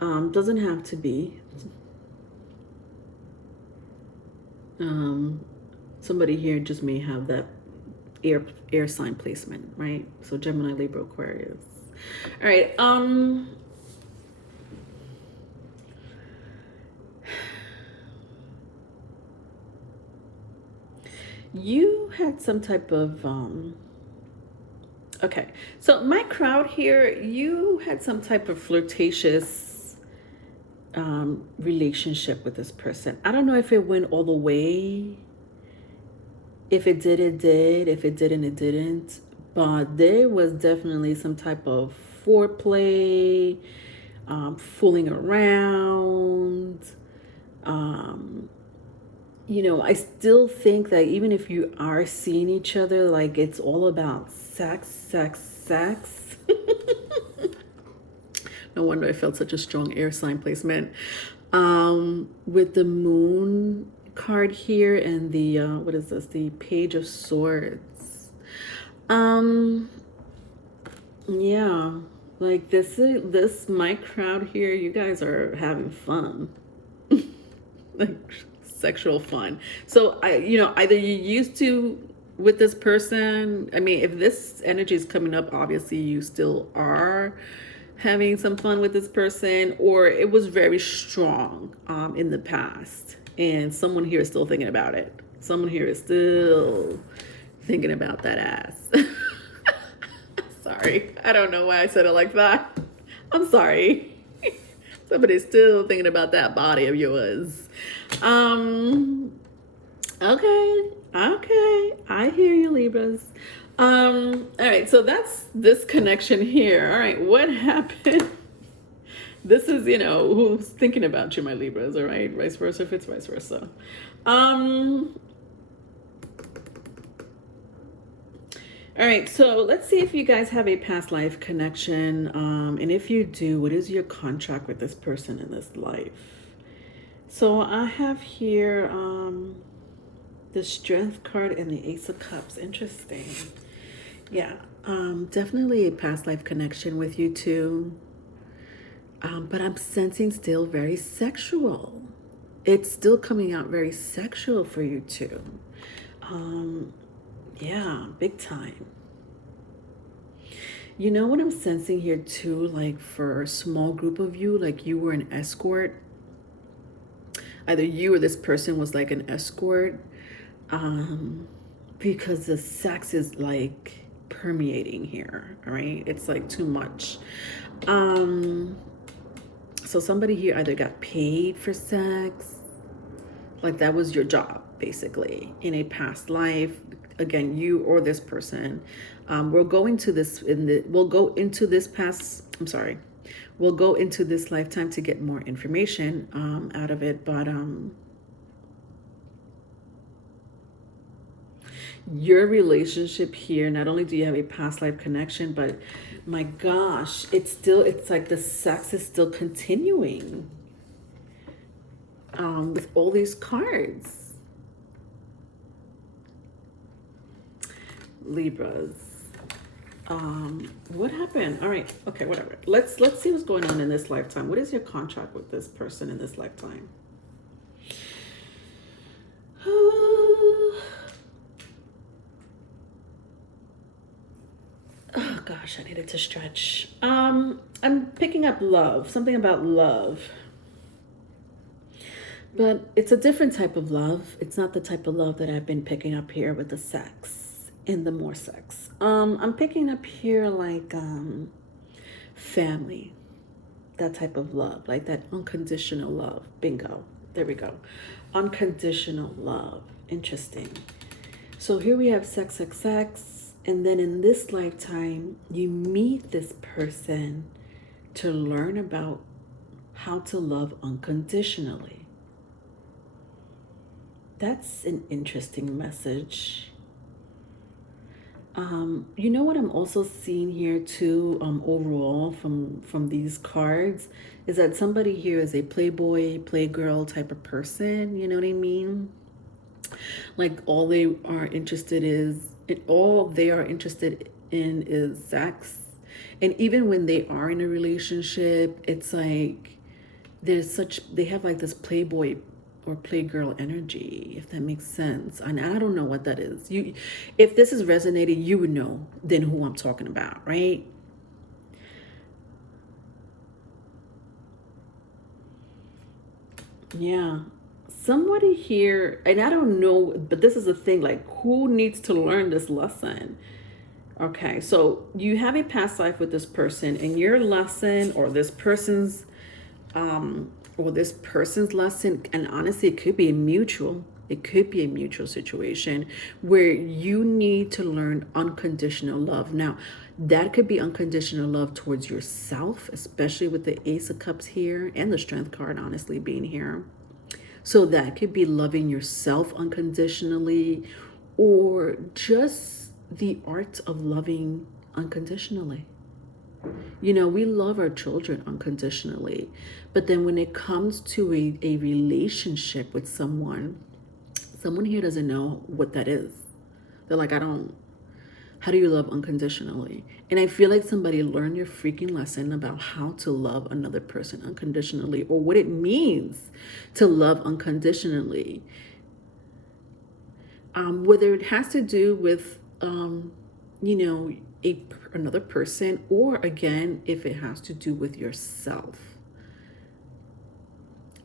Doesn't have to be. Somebody here just may have that air sign placement, right? So Gemini, Libra, Aquarius. All right. You had some type of okay, so my crowd here, you had some type of flirtatious relationship with this person. I don't know if it went all the way. If it did, it did. If it didn't, it didn't. But there was definitely some type of foreplay, fooling around. You know, I still think that even if you are seeing each other, like, it's all about sex, sex, sex. No wonder I felt such a strong air sign placement. With the moon card here and the, what is this? The Page of Swords. Yeah, like this, my crowd here, you guys are having fun. Like, sexual fun. So you know, either you used to with this person. I mean, if this energy is coming up, obviously you still are having some fun with this person, or it was very strong in the past, and someone here is still thinking about it. Someone here is still thinking about that ass. Sorry, I don't know why I said it like that. I'm sorry. Somebody's still thinking about that body of yours. Okay, I hear you, Libras. All right, so that's this connection here. All right, what happened? This is, you know, who's thinking about you, my Libras, all right? Vice versa if it's vice versa. All right, so let's see if you guys have a past life connection. And if you do, what is your contract with this person in this life? So I have here the Strength card and the Ace of Cups. Interesting. Yeah, definitely a past life connection with you two. But I'm sensing still very sexual. It's still coming out very sexual for you two. Yeah, big time. You know what I'm sensing here too, like for a small group of you, like you were an escort. Either you or this person was like an escort, because the sex is like permeating here, all right? It's like too much. So somebody here either got paid for sex, like that was your job basically in a past life. Again, you or this person. We'll go into this we'll go into this lifetime to get more information out of it, but your relationship here, not only do you have a past life connection, but my gosh, it's like the sex is still continuing with all these cards. Libras. What happened? All right, okay, whatever. Let's see what's going on in this lifetime. What is your contract with this person in this lifetime? Oh gosh, I needed to stretch. I'm picking up love, something about love. But it's a different type of love. It's not the type of love that I've been picking up here with the sex and the more sex. I'm picking up here like family, that type of love, like that unconditional love. Bingo. There we go. Unconditional love. Interesting. So here we have sex, sex, sex. And then in this lifetime, you meet this person to learn about how to love unconditionally. That's an interesting message. You know what I'm also seeing here too, overall from these cards, is that somebody here is a playboy, playgirl type of person. You know what I mean? Like all they are interested in is sex. And even when they are in a relationship, it's like they have like this playboy or playgirl energy, if that makes sense. And I don't know what that is. If this is resonating, you would know then who I'm talking about, right? Yeah. Somebody here, and I don't know, but this is the thing, like who needs to learn this lesson? Okay, so you have a past life with this person, and your lesson or this person's lesson, and honestly it could be a mutual situation where you need to learn unconditional love. Now that could be unconditional love towards yourself, especially with the Ace of Cups here and the Strength card honestly being here. So that could be loving yourself unconditionally, or just the art of loving unconditionally. You know, we love our children unconditionally, but then when it comes to a relationship with someone here doesn't know what that is. They're like, how do you love unconditionally? And I feel like somebody learned your freaking lesson about how to love another person unconditionally, or what it means to love unconditionally. Whether it has to do with, you know, another person, or again, if it has to do with yourself.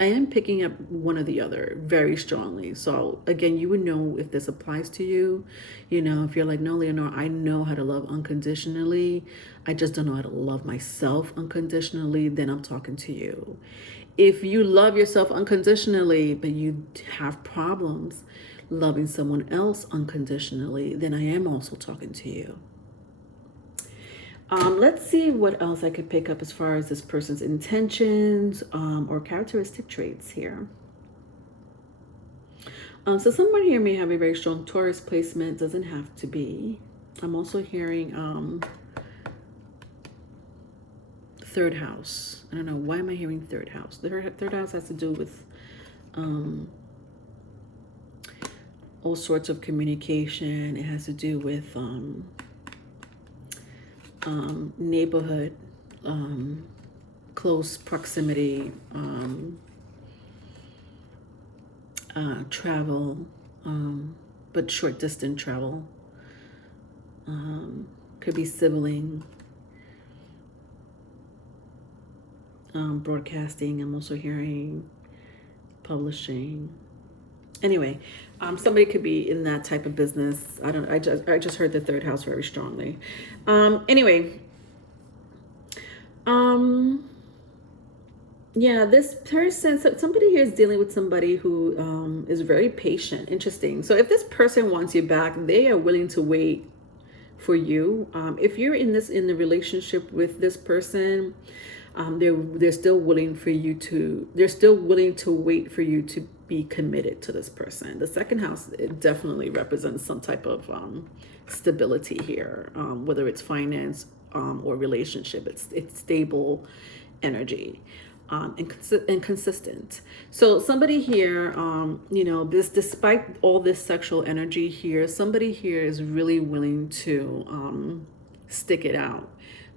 I am picking up one or the other very strongly. So again, you would know if this applies to you. You know, if you're like, no, Leonore, I know how to love unconditionally. I just don't know how to love myself unconditionally. Then I'm talking to you. If you love yourself unconditionally, but you have problems loving someone else unconditionally, then I am also talking to you. Let's see what else I could pick up as far as this person's intentions or characteristic traits here. So someone here may have a very strong Taurus placement. Doesn't have to be. I'm also hearing third house. I don't know. Why am I hearing third house? The third house has to do with all sorts of communication. It has to do with neighborhood, close proximity, travel, but short distance travel. Could be sibling, broadcasting. I'm also hearing publishing. Anyway, somebody could be in that type of business. I just heard the third house very strongly. Anyway, yeah, this person, somebody here is dealing with somebody who is very patient. Interesting. So if this person wants you back, they are willing to wait for you. If you're in the relationship with this person, they're still willing for you to. They're still willing to wait for you to be committed to this person. The second house, it definitely represents some type of stability here, whether it's finance or relationship. It's stable energy. And consistent. So somebody here, you know, despite all this sexual energy here, somebody here is really willing to stick it out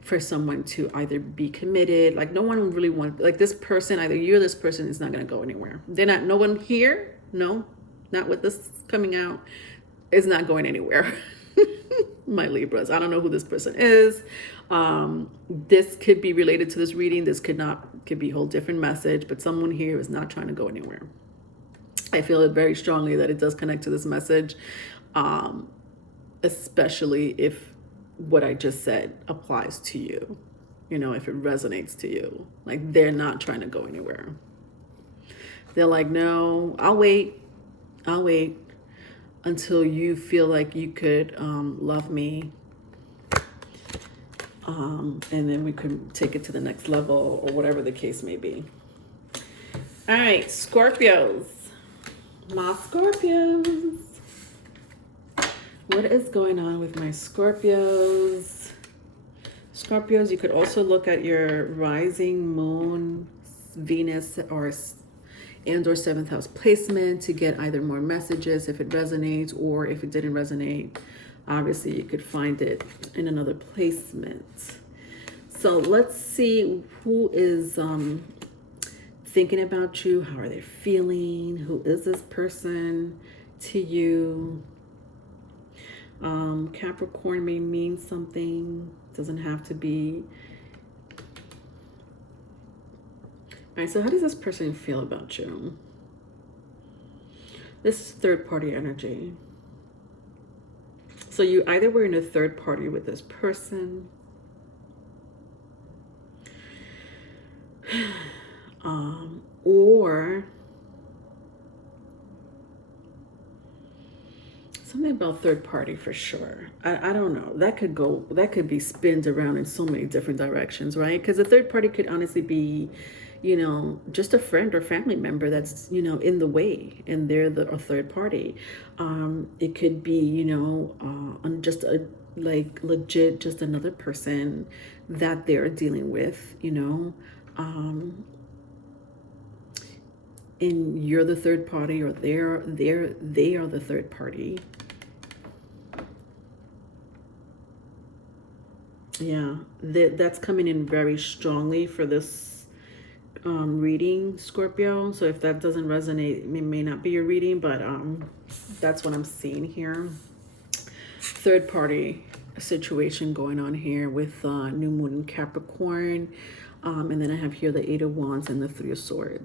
for someone to either be committed. Like no one really wants, like this person, either you or this person is not going to go anywhere. No one here, no, not with this coming out, is not going anywhere. My Libras, I don't know who this person is. This could be related to this reading. This could be a whole different message, but someone here is not trying to go anywhere. I feel it very strongly that it does connect to this message, especially if what I just said applies to you, you know, if it resonates to you, like they're not trying to go anywhere. They're like, no, I'll wait. I'll wait until you feel like you could love me. And then we could take it to the next level or whatever the case may be. All right, Scorpios. My Scorpios. What is going on with my Scorpios? Scorpios, you could also look at your rising moon, Venus, or seventh house placement to get either more messages if it resonates, or if it didn't resonate, obviously you could find it in another placement. So let's see who is thinking about you. How are they feeling? Who is this person to you? Capricorn may mean something. Doesn't have to be. All right, so how does this person feel about you? This is third party energy. So you either were in a third party with this person, or something about third party for sure. I don't know. That could be spinned around in so many different directions, right? Because a third party could honestly be, you know, just a friend or family member that's, you know, in the way, and they're a third party. It could be, you know, just a legit, just another person that they're dealing with, you know, and you're the third party, or they are the third party. Yeah, that's coming in very strongly for this reading, Scorpio. So if that doesn't resonate, it may not be your reading, but that's what I'm seeing here. Third party situation going on here with new moon in Capricorn. And then I have here the Eight of Wands and the Three of Swords.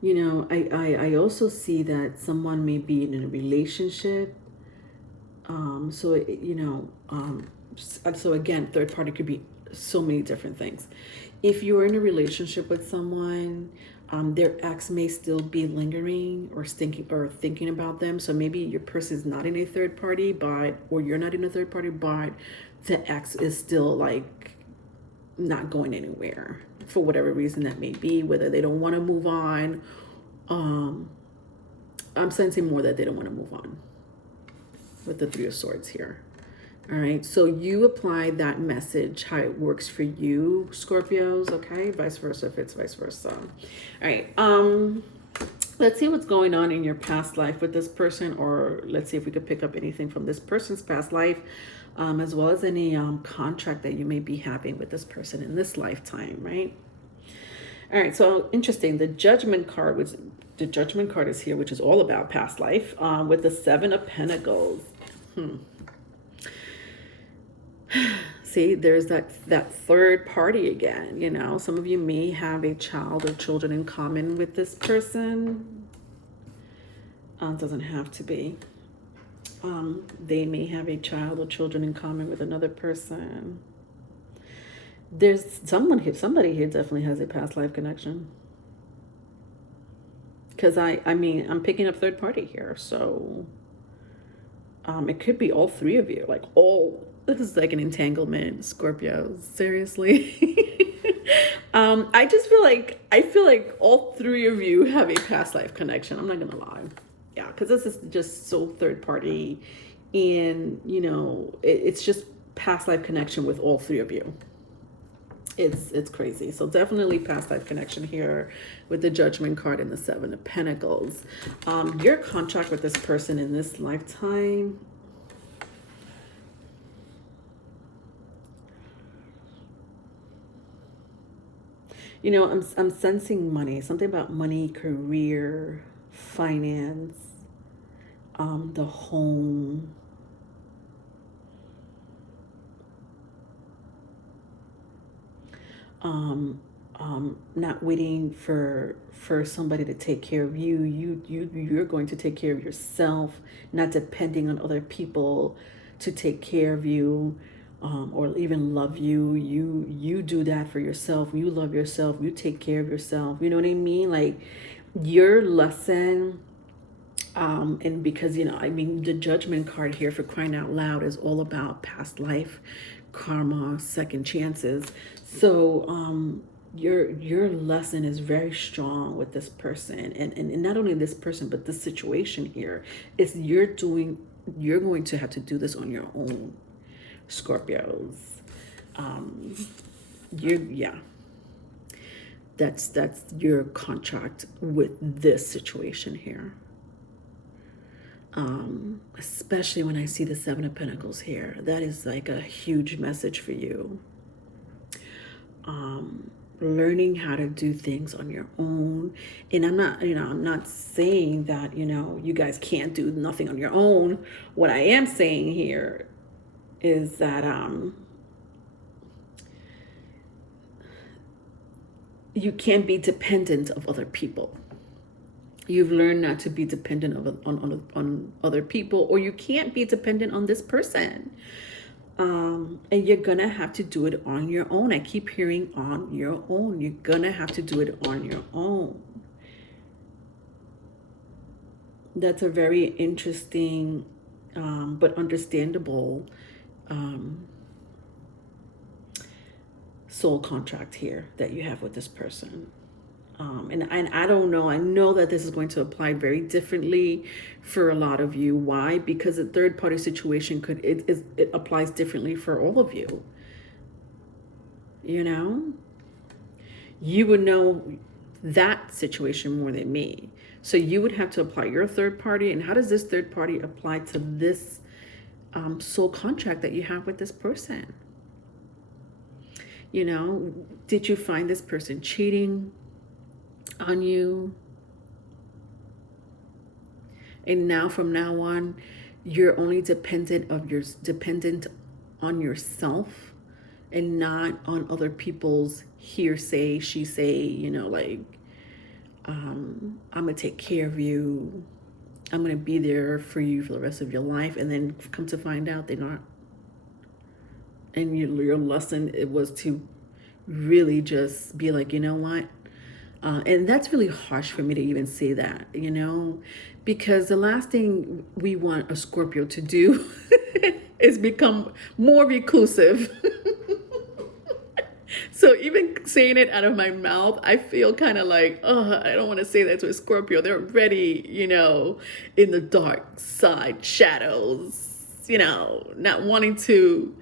You know, I also see that someone may be in a relationship. So, you know, so again, third party could be so many different things. If you're in a relationship with someone, their ex may still be lingering or thinking about them. So maybe your person is not in a third party, or you're not in a third party, but the ex is still like not going anywhere for whatever reason that may be, whether they don't want to move on. I'm sensing more that they don't want to move on with the Three of Swords here. All right, so you apply that message, how it works for you, Scorpios, okay? Vice versa if it's vice versa. All right, let's see what's going on in your past life with this person, or let's see if we could pick up anything from this person's past life, as well as any contract that you may be having with this person in this lifetime, right? All right, so interesting. The Judgment card is here, which is all about past life, with the Seven of Pentacles. See, there's that third party again. You know, some of you may have a child or children in common with this person. It doesn't have to be. They may have a child or children in common with another person. There's somebody here definitely has a past life connection. Because I mean, I'm picking up third party here, so it could be all three of you, like this is like an entanglement, Scorpio. Seriously. I feel like all three of you have a past life connection. I'm not gonna lie. Yeah, because this is just so third party, and you know, it's just past life connection with all three of you. It's crazy. So definitely past life connection here with the Judgment card and the Seven of Pentacles. Your contract with this person in this lifetime. You know, I'm sensing money, something about money, career, finance, the home. not waiting for somebody to take care of you. You're going to take care of yourself, not depending on other people to take care of you, or even love you. You do that for yourself. You love yourself. You take care of yourself. You know what I mean? Like your lesson. And because, you know, I mean, the judgment card here, for crying out loud, is all about past life, karma, second chances. So your lesson is very strong with this person, and not only this person, but this situation here is you're going to have to do this on your own, Scorpios. Yeah, that's your contract with this situation here. Especially when I see the Seven of Pentacles here, that is like a huge message for you. Learning how to do things on your own. And I'm not saying that, you guys can't do nothing on your own. What I am saying here is that, you can't be dependent of other people. You've learned not to be dependent on other people, or you can't be dependent on this person. And you're gonna have to do it on your own. I keep hearing on your own. You're gonna have to do it on your own. That's a very interesting, but understandable soul contract here that you have with this person. And I don't know. I know that this is going to apply very differently for a lot of you. Why? Because a third party situation it applies differently for all of you. You would know that situation more than me. So you would have to apply your third party. And how does this third party apply to this soul contract that you have with this person? Did you find this person cheating on you? And now from now on, you're only dependent on yourself and not on other people's hearsay, she say, like, I'm gonna take care of you, I'm gonna be there for you for the rest of your life, and then come to find out they're not. And your lesson, it was to really just be like, you know what? And that's really harsh for me to even say that, because the last thing we want a Scorpio to do is become more reclusive. So even saying it out of my mouth, I feel kind of like, oh, I don't want to say that to a Scorpio. They're already, in the dark side, shadows, not wanting to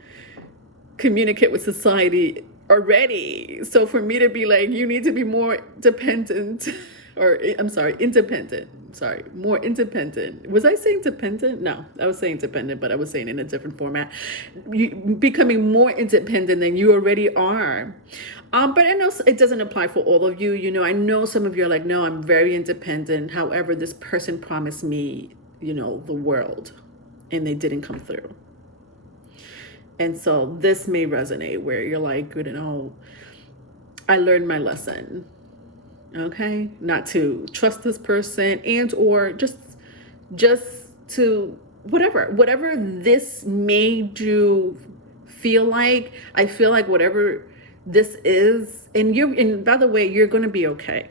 communicate with society already. So for me to be like, you need to be more dependent, or independent. More independent. Was I saying dependent? No, I was saying dependent, but I was saying in a different format. You becoming more independent than you already are. But I know it doesn't apply for all of you. I know some of you are like, no, I'm very independent. However, this person promised me, the world, and they didn't come through. And so this may resonate where you're like, I learned my lesson. Okay? Not to trust this person, and or just to whatever this made you feel like. I feel like whatever this is, and by the way, you're going to be okay.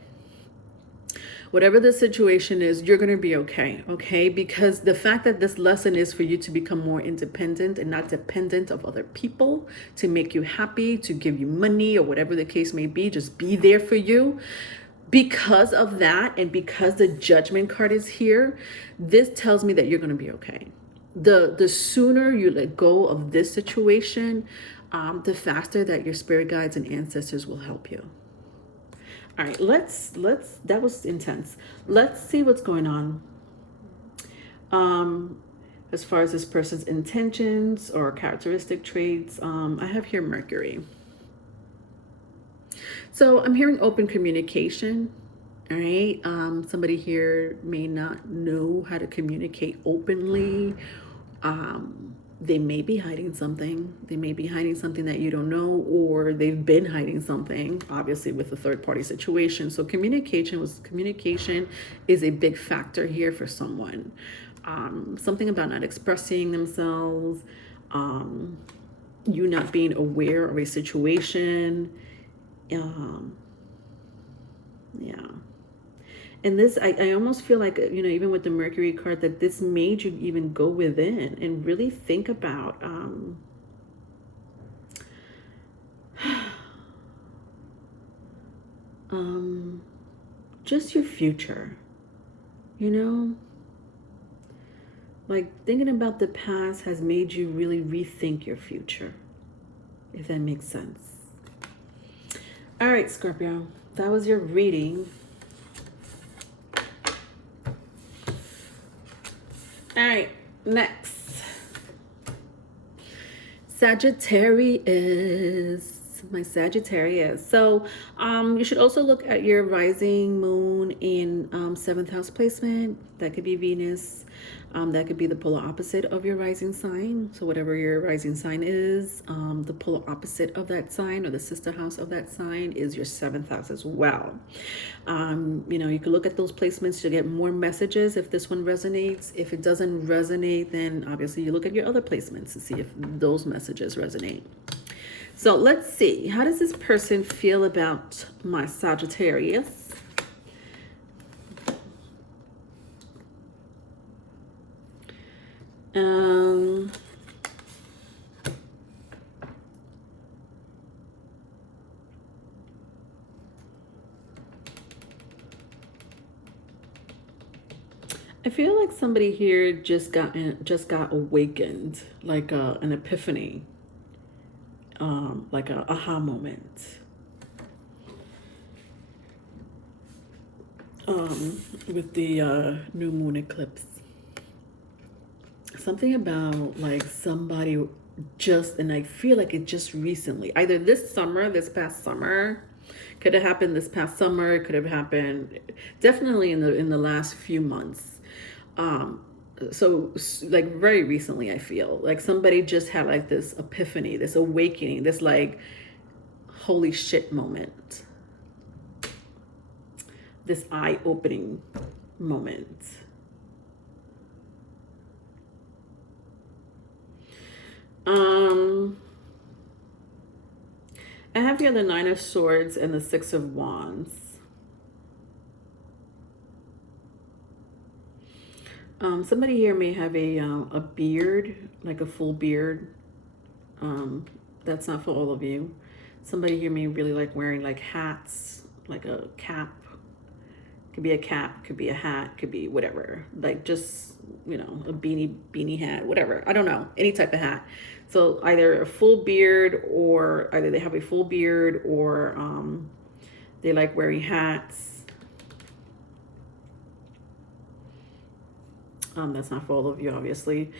Whatever the situation is, you're going to be okay, okay? Because the fact that this lesson is for you to become more independent and not dependent of other people to make you happy, to give you money, or whatever the case may be, just be there for you. Because of that, and because the Judgment card is here, this tells me that you're going to be okay. The sooner you let go of this situation, the faster that your spirit guides and ancestors will help you. All right, let's that was intense. Let's see what's going on. As far as this person's intentions or characteristic traits, I have here Mercury. So I'm hearing open communication. All right, somebody here may not know how to communicate openly. they may be hiding something. They may be hiding something that you don't know, or they've been hiding something, obviously with the third party situation. So communication is a big factor here for someone. Something about not expressing themselves, you not being aware of a situation. Yeah. And this, I almost feel like, you know, even with the Mercury card, that this made you even go within and really think about just your future, you know? Like thinking about the past has made you really rethink your future, if that makes sense. All right, Scorpio, that was your reading. All right, next. Sagittarius. My Sagittarius. So you should also look at your rising moon in 7th house placement. That could be Venus. That could be the polar opposite of your rising sign. So whatever your rising sign is, the polar opposite of that sign or the sister house of that sign is your 7th house as well. You know, you can look at those placements to get more messages if this one resonates. If it doesn't resonate, then obviously you look at your other placements to see if those messages resonate. So let's see, how does this person feel about my Sagittarius? I feel like somebody here just got awakened, like an epiphany, like a aha moment. With the new moon eclipse. Something about like somebody just, and I feel like it just recently, either this past summer, could have happened this past summer, it could have happened definitely in the last few months. So like very recently, I feel like somebody just had like this epiphany, this awakening, this like holy shit moment, this eye-opening moment. I have here the 9 of Swords and the 6 of Wands. Somebody here may have a beard, like a full beard. That's not for all of you. Somebody here may really like wearing like hats, like a cap. Could be a cap, could be a hat, could be whatever. Like just, you know, a beanie hat, whatever. I don't know, any type of hat. So either a full beard, or either they have a full beard, or they like wearing hats. That's not for all of you, obviously.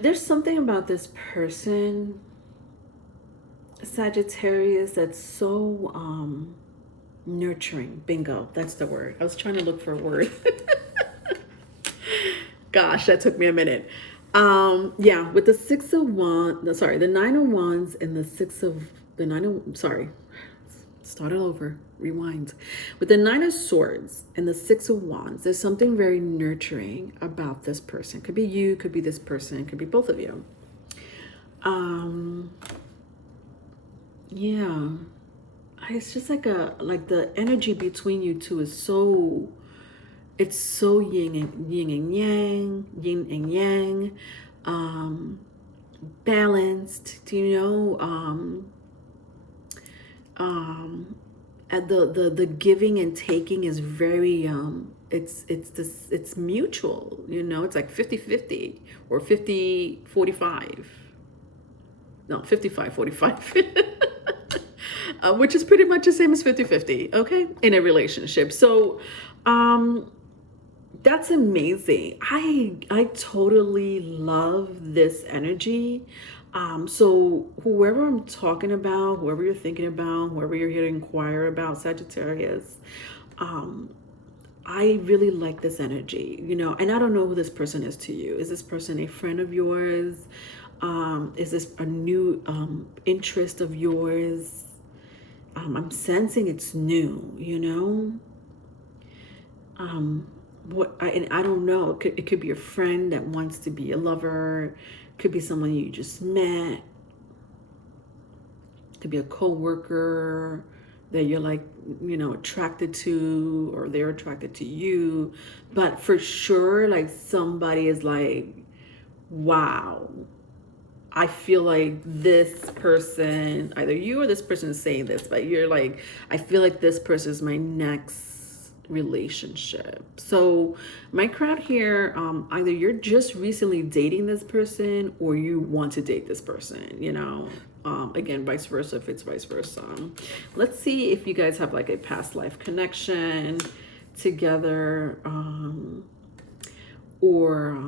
There's something about this person, Sagittarius, that's so nurturing. Bingo, that's the word. I was trying to look for a word. Gosh, that took me a minute. Yeah, with the 6 of Wands, sorry, the 9 of Wands and the 6 of, the 9 of, sorry, start it over, rewind. With the 9 of Swords and the 6 of Wands, there's something very nurturing about this person. Could be you, could be this person, could be both of you. Yeah, it's just like the energy between you two is so, it's so yin and yang, balanced, you know, and the giving and taking is very, it's mutual, you know, it's like 50-50 or 50-45. No, 55-45. Which is pretty much the same as 50-50, okay, in a relationship. So that's amazing. I totally love this energy. So whoever I'm talking about, whoever you're thinking about, whoever you're here to inquire about, Sagittarius, um, I really like this energy, you know, and I don't know who this person is to you. Is this person a friend of yours? Is this a new interest of yours? I'm sensing it's new, you know. And I don't know. It could be a friend that wants to be a lover. Could be someone you just met. Could be a coworker that you're like, you know, attracted to, or they're attracted to you. But for sure, like somebody is like, wow, I feel like this person, either you or this person is saying this, but you're like, I feel like this person is my next relationship. So my crowd here, either you're just recently dating this person or you want to date this person, you know. Again, vice versa if it's vice versa. Let's see if you guys have like a past life connection together, or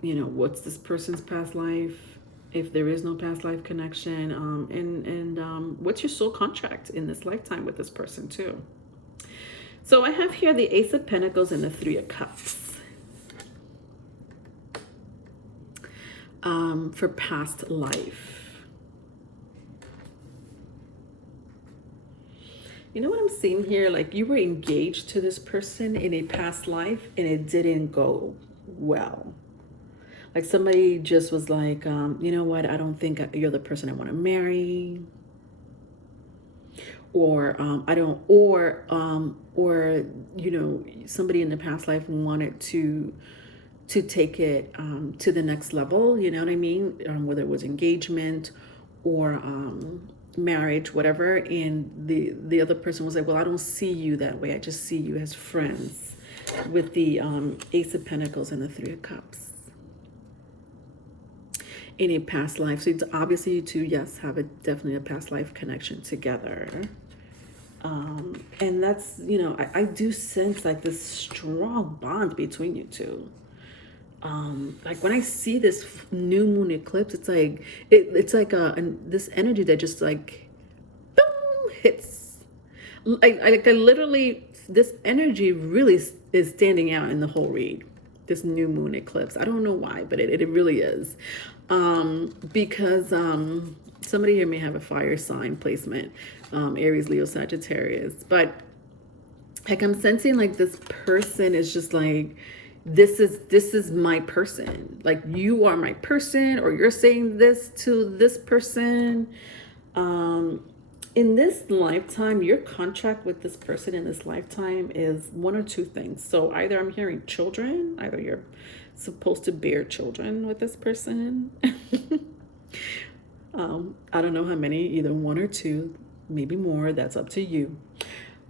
you know, what's this person's past life, if there is no past life connection, and what's your soul contract in this lifetime with this person too. So I have here the Ace of Pentacles and the Three of Cups. For past life. You know what I'm seeing here? Like you were engaged to this person in a past life and it didn't go well. Like somebody just was like, you know what? I don't think you're the person I want to marry. Or I don't, or you know, somebody in the past life wanted to take it to the next level. You know what I mean? Whether it was engagement or marriage, whatever. And the other person was like, well, I don't see you that way. I just see you as friends, with the Ace of Pentacles and the Three of Cups. In a past life. So it's obviously you two, yes, have definitely a past life connection together. And that's, you know, I do sense like this strong bond between you two. Like when I see this new moon eclipse, it's like it's like this energy that just like boom hits. I literally, this energy really is standing out in the whole read. This new moon eclipse. I don't know why, but it really is. Because somebody here may have a fire sign placement, Aries, Leo, Sagittarius. But like I'm sensing like this person is just like, this is my person. Like you are my person, or you're saying this to this person. In this lifetime, your contract with this person in this lifetime is one or two things. So either I'm hearing children, either you're supposed to bear children with this person. I don't know how many, either one or two, maybe more, that's up to you.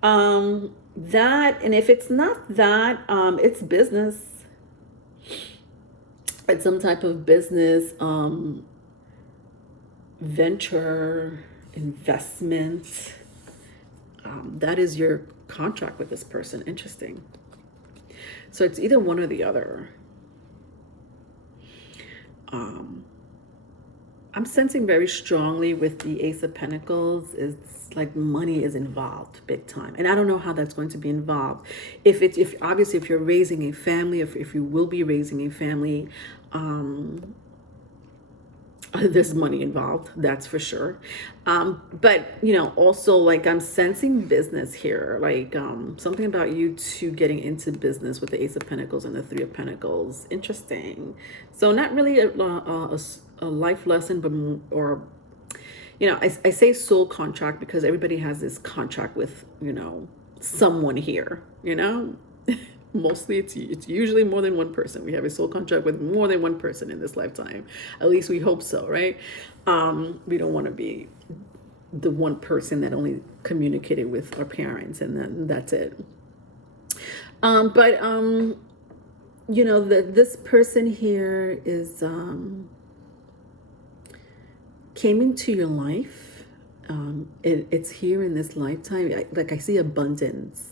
That, and if it's not that, it's business. It's some type of business, venture, investment. That is your contract with this person. Interesting. So it's either one or the other. I'm sensing very strongly with the Ace of Pentacles, it's like money is involved big time. And I don't know how that's going to be involved. If obviously if you're raising a family, if you will be raising a family, there's money involved, that's for sure. But you know, also like I'm sensing business here, like something about you two getting into business with the Ace of Pentacles and the Three of Pentacles. Interesting. So not really a life lesson, but or you know, I say soul contract because everybody has this contract with, you know, someone here, you know. Mostly it's usually more than one person. We have a soul contract with more than one person in this lifetime. At least we hope so, right? We don't want to be the one person that only communicated with our parents and then that's it. But you know, this person here is came into your life. It's here in this lifetime. Like I see abundance.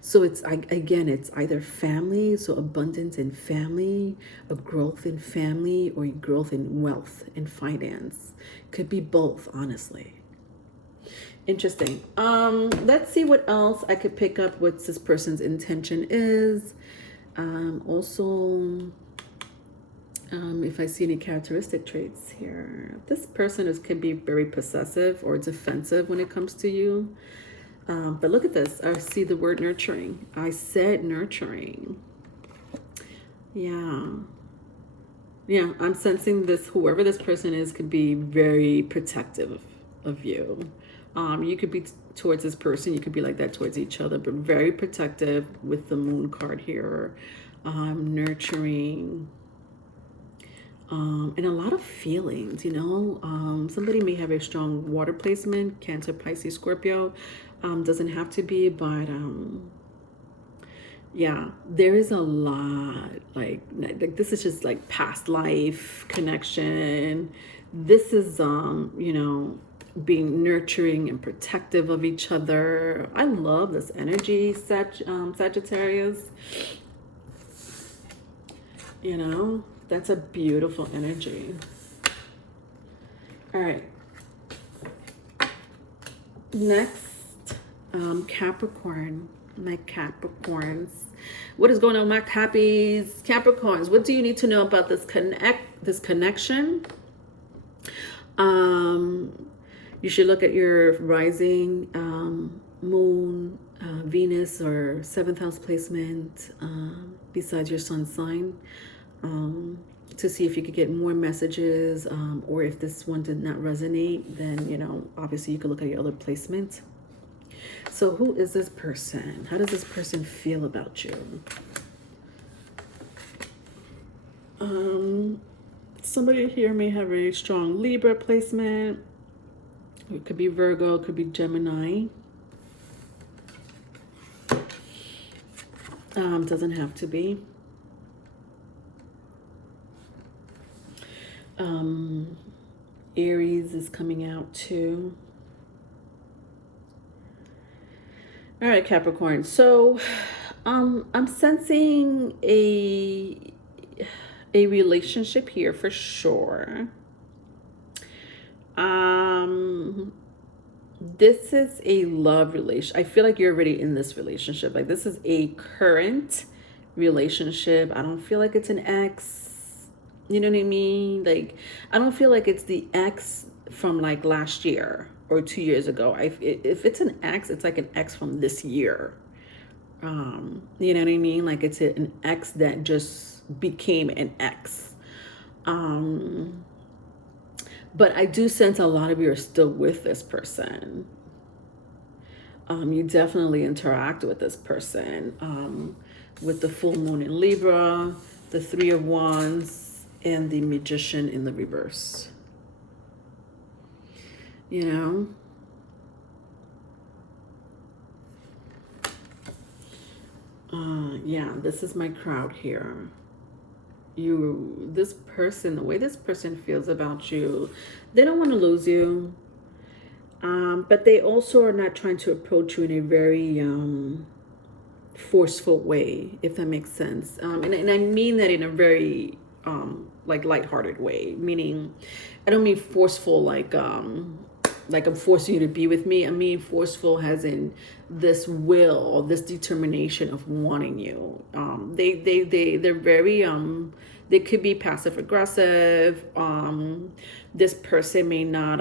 So it's, again, it's either family, so abundance in family, a growth in family, or growth in wealth and finance. Could be both, honestly. Interesting. Let's see what else I could pick up what this person's intention is. Also, if I see any characteristic traits here, this person could be very possessive or defensive when it comes to you. But look at this. I see the word nurturing. I said nurturing. Yeah. Yeah, I'm sensing this, whoever this person is could be very protective of you. You could be towards this person. You could be like that towards each other, but very protective with the moon card here. Nurturing. And a lot of feelings, you know. Somebody may have a strong water placement, Cancer, Pisces, Scorpio. Doesn't have to be, but yeah, there is a lot, like this is just like past life connection. This is you know, being nurturing and protective of each other. I love this energy, Sagittarius. You know, that's a beautiful energy. All right. Next, Capricorn. My Capricorns. What is going on, my Cappies? Capricorns, what do you need to know about this connection? You should look at your rising, moon, Venus, or 7th house placement besides your sun sign, to see if you could get more messages, or if this one did not resonate, then, you know, obviously you could look at your other placement. So who is this person? How does this person feel about you? Somebody here may have a strong Libra placement. It could be Virgo, it could be Gemini. Doesn't have to be. Aries is coming out too. All right, Capricorn. So, I'm sensing a relationship here for sure. This is a love relation. I feel like you're already in this relationship. Like this is a current relationship. I don't feel like it's an ex. You know what I mean? Like, I don't feel like it's the ex from like last year or 2 years ago. If it's an ex, it's like an ex from this year. You know what I mean? Like it's an ex that just became an ex. But I do sense a lot of you are still with this person. You definitely interact with this person. With the full moon in Libra, the 3 of Wands, and the Magician in the reverse. You know? Yeah, this is my crowd here. This person, the way this person feels about you, they don't want to lose you. But they also are not trying to approach you in a very forceful way, if that makes sense. And I mean that in a very like lighthearted way, meaning I don't mean forceful like I'm forcing you to be with me. I mean forceful as in this will, this determination of wanting you. They're very they could be passive aggressive. This person may not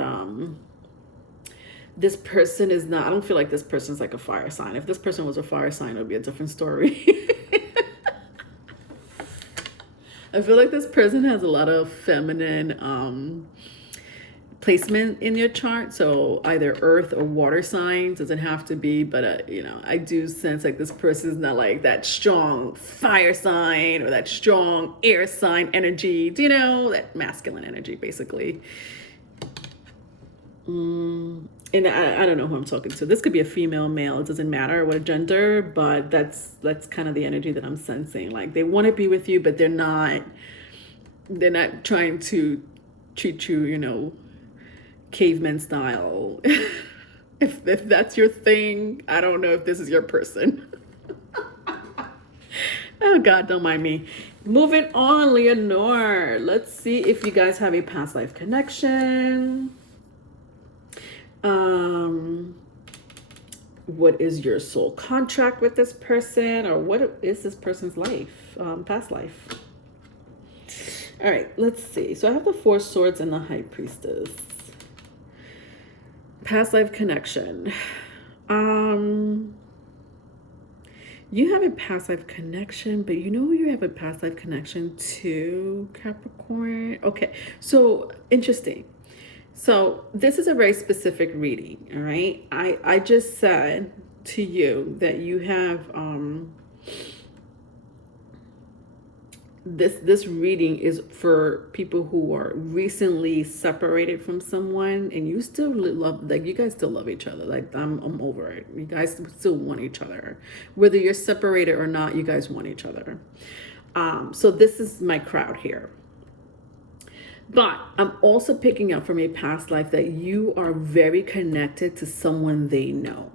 this person is not, I don't feel like this person's like a fire sign. If this person was a fire sign, it would be a different story. I feel like this person has a lot of feminine placement in your chart. So either earth or water signs, doesn't have to be, but you know, I do sense like this person is not like that strong fire sign or that strong air sign energy. Do you know, that masculine energy basically. And I don't know who I'm talking to. This could be a female, male. It doesn't matter what gender, but that's kind of the energy that I'm sensing. Like they want to be with you, but they're not trying to treat you, you know, caveman style. If that's your thing, I don't know if this is your person. Oh God, don't mind me. Moving on, Leonore. Let's see if you guys have a past life connection. What is your soul contract with this person, or what is this person's life, past life? All right, let's see. So I have the Four Swords and the High Priestess. Past life connection. You have a past life connection, but you know who you have a past life connection to, Capricorn? Okay, so interesting. So this is a very specific reading, all right? I just said to you that you have this reading is for people who are recently separated from someone, and you still love, like, you guys still love each other. Like, I'm over it. You guys still want each other, whether you're separated or not. You guys want each other. So this is my crowd here. But I'm also picking up from a past life that you are very connected to someone they know.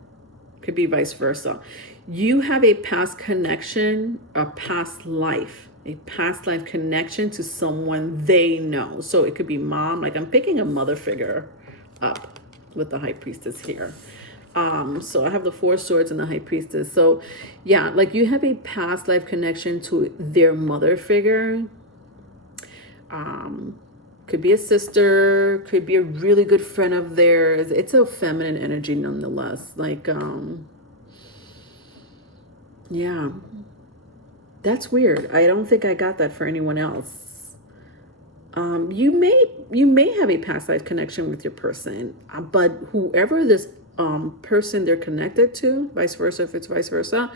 Could be vice versa. You have a past connection, a past life connection to someone they know. So it could be mom. Like, I'm picking a mother figure up with the High Priestess here. So I have the Four Swords and the High Priestess. So yeah, like, you have a past life connection to their mother figure. Could be a sister, could be a really good friend of theirs. It's a feminine energy nonetheless. Like, yeah, that's weird. I don't think I got that for anyone else. You may have a past life connection with your person, but whoever this person they're connected to, vice versa, if it's vice versa,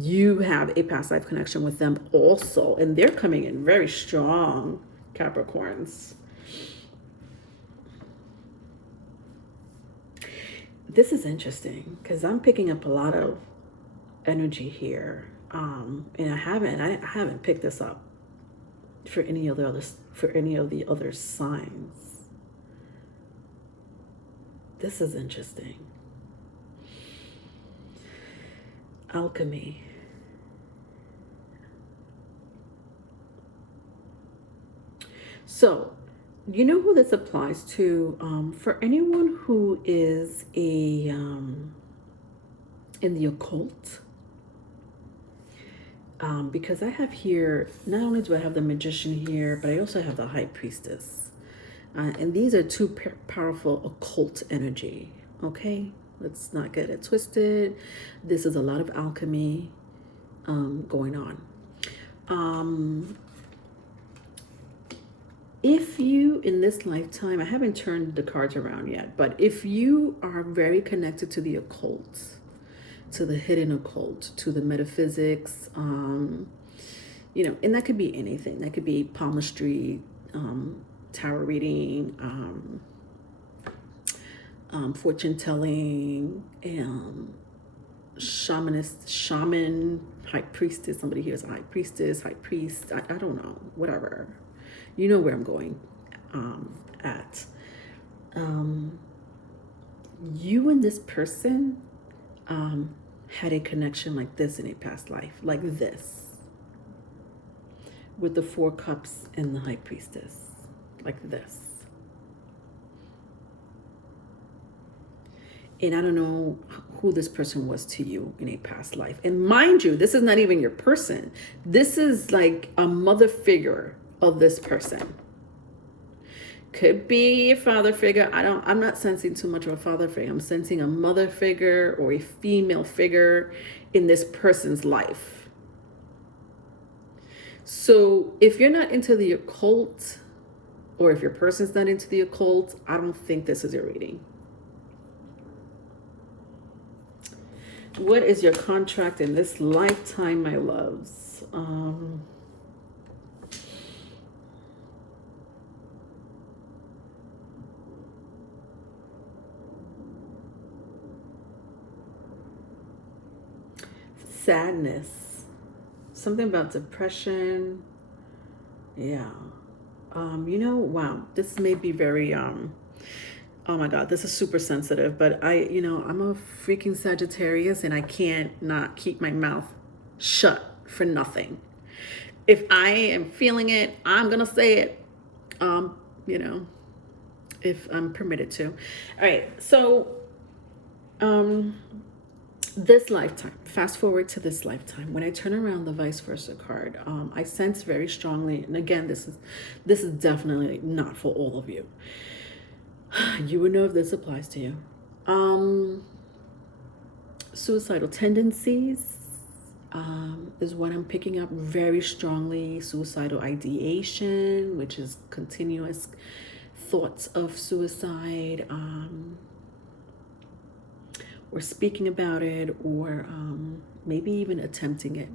you have a past life connection with them also, and they're coming in very strong, Capricorns. This is interesting because I'm picking up a lot of energy here, and I haven't picked this up for any of the other signs. This is interesting. Alchemy. So, you know who this applies to? For anyone who is in the occult. Because I have here, not only do I have the Magician here, but I also have the High Priestess. And these are two powerful occult energy, okay? Let's not get it twisted. This is a lot of alchemy going on. If you, in this lifetime, I haven't turned the cards around yet, but if you are very connected to the occult, to the hidden occult, to the metaphysics, you know, and that could be anything. That could be palmistry, tarot reading, fortune telling, shaman, high priestess. Somebody here is a high priestess, high priest. I don't know, whatever. You know where I'm going at. You and this person had a connection like this in a past life, like this, with the Four Cups and the High Priestess, like this. And I don't know who this person was to you in a past life. And mind you, this is not even your person. This is like a mother figure of this person. Could be a father figure. I'm not sensing too much of a father figure. I'm sensing a mother figure or a female figure in this person's life. So if you're not into the occult, or if your person's not into the occult, I don't think this is your reading. What is your contract in this lifetime, my loves? Sadness. Something about depression. Yeah. You know, wow, this may be very Oh my God, this is super sensitive, but I'm a freaking Sagittarius and I can't not keep my mouth shut for nothing. If I am feeling it, I'm going to say it, you know, if I'm permitted to. All right. So, this lifetime, fast forward to this lifetime, when I turn around the vice versa card, I sense very strongly, and again, this is definitely not for all of you. You would know if this applies to you. Suicidal tendencies is what I'm picking up very strongly. Suicidal ideation, which is continuous thoughts of suicide, or speaking about it, or maybe even attempting it.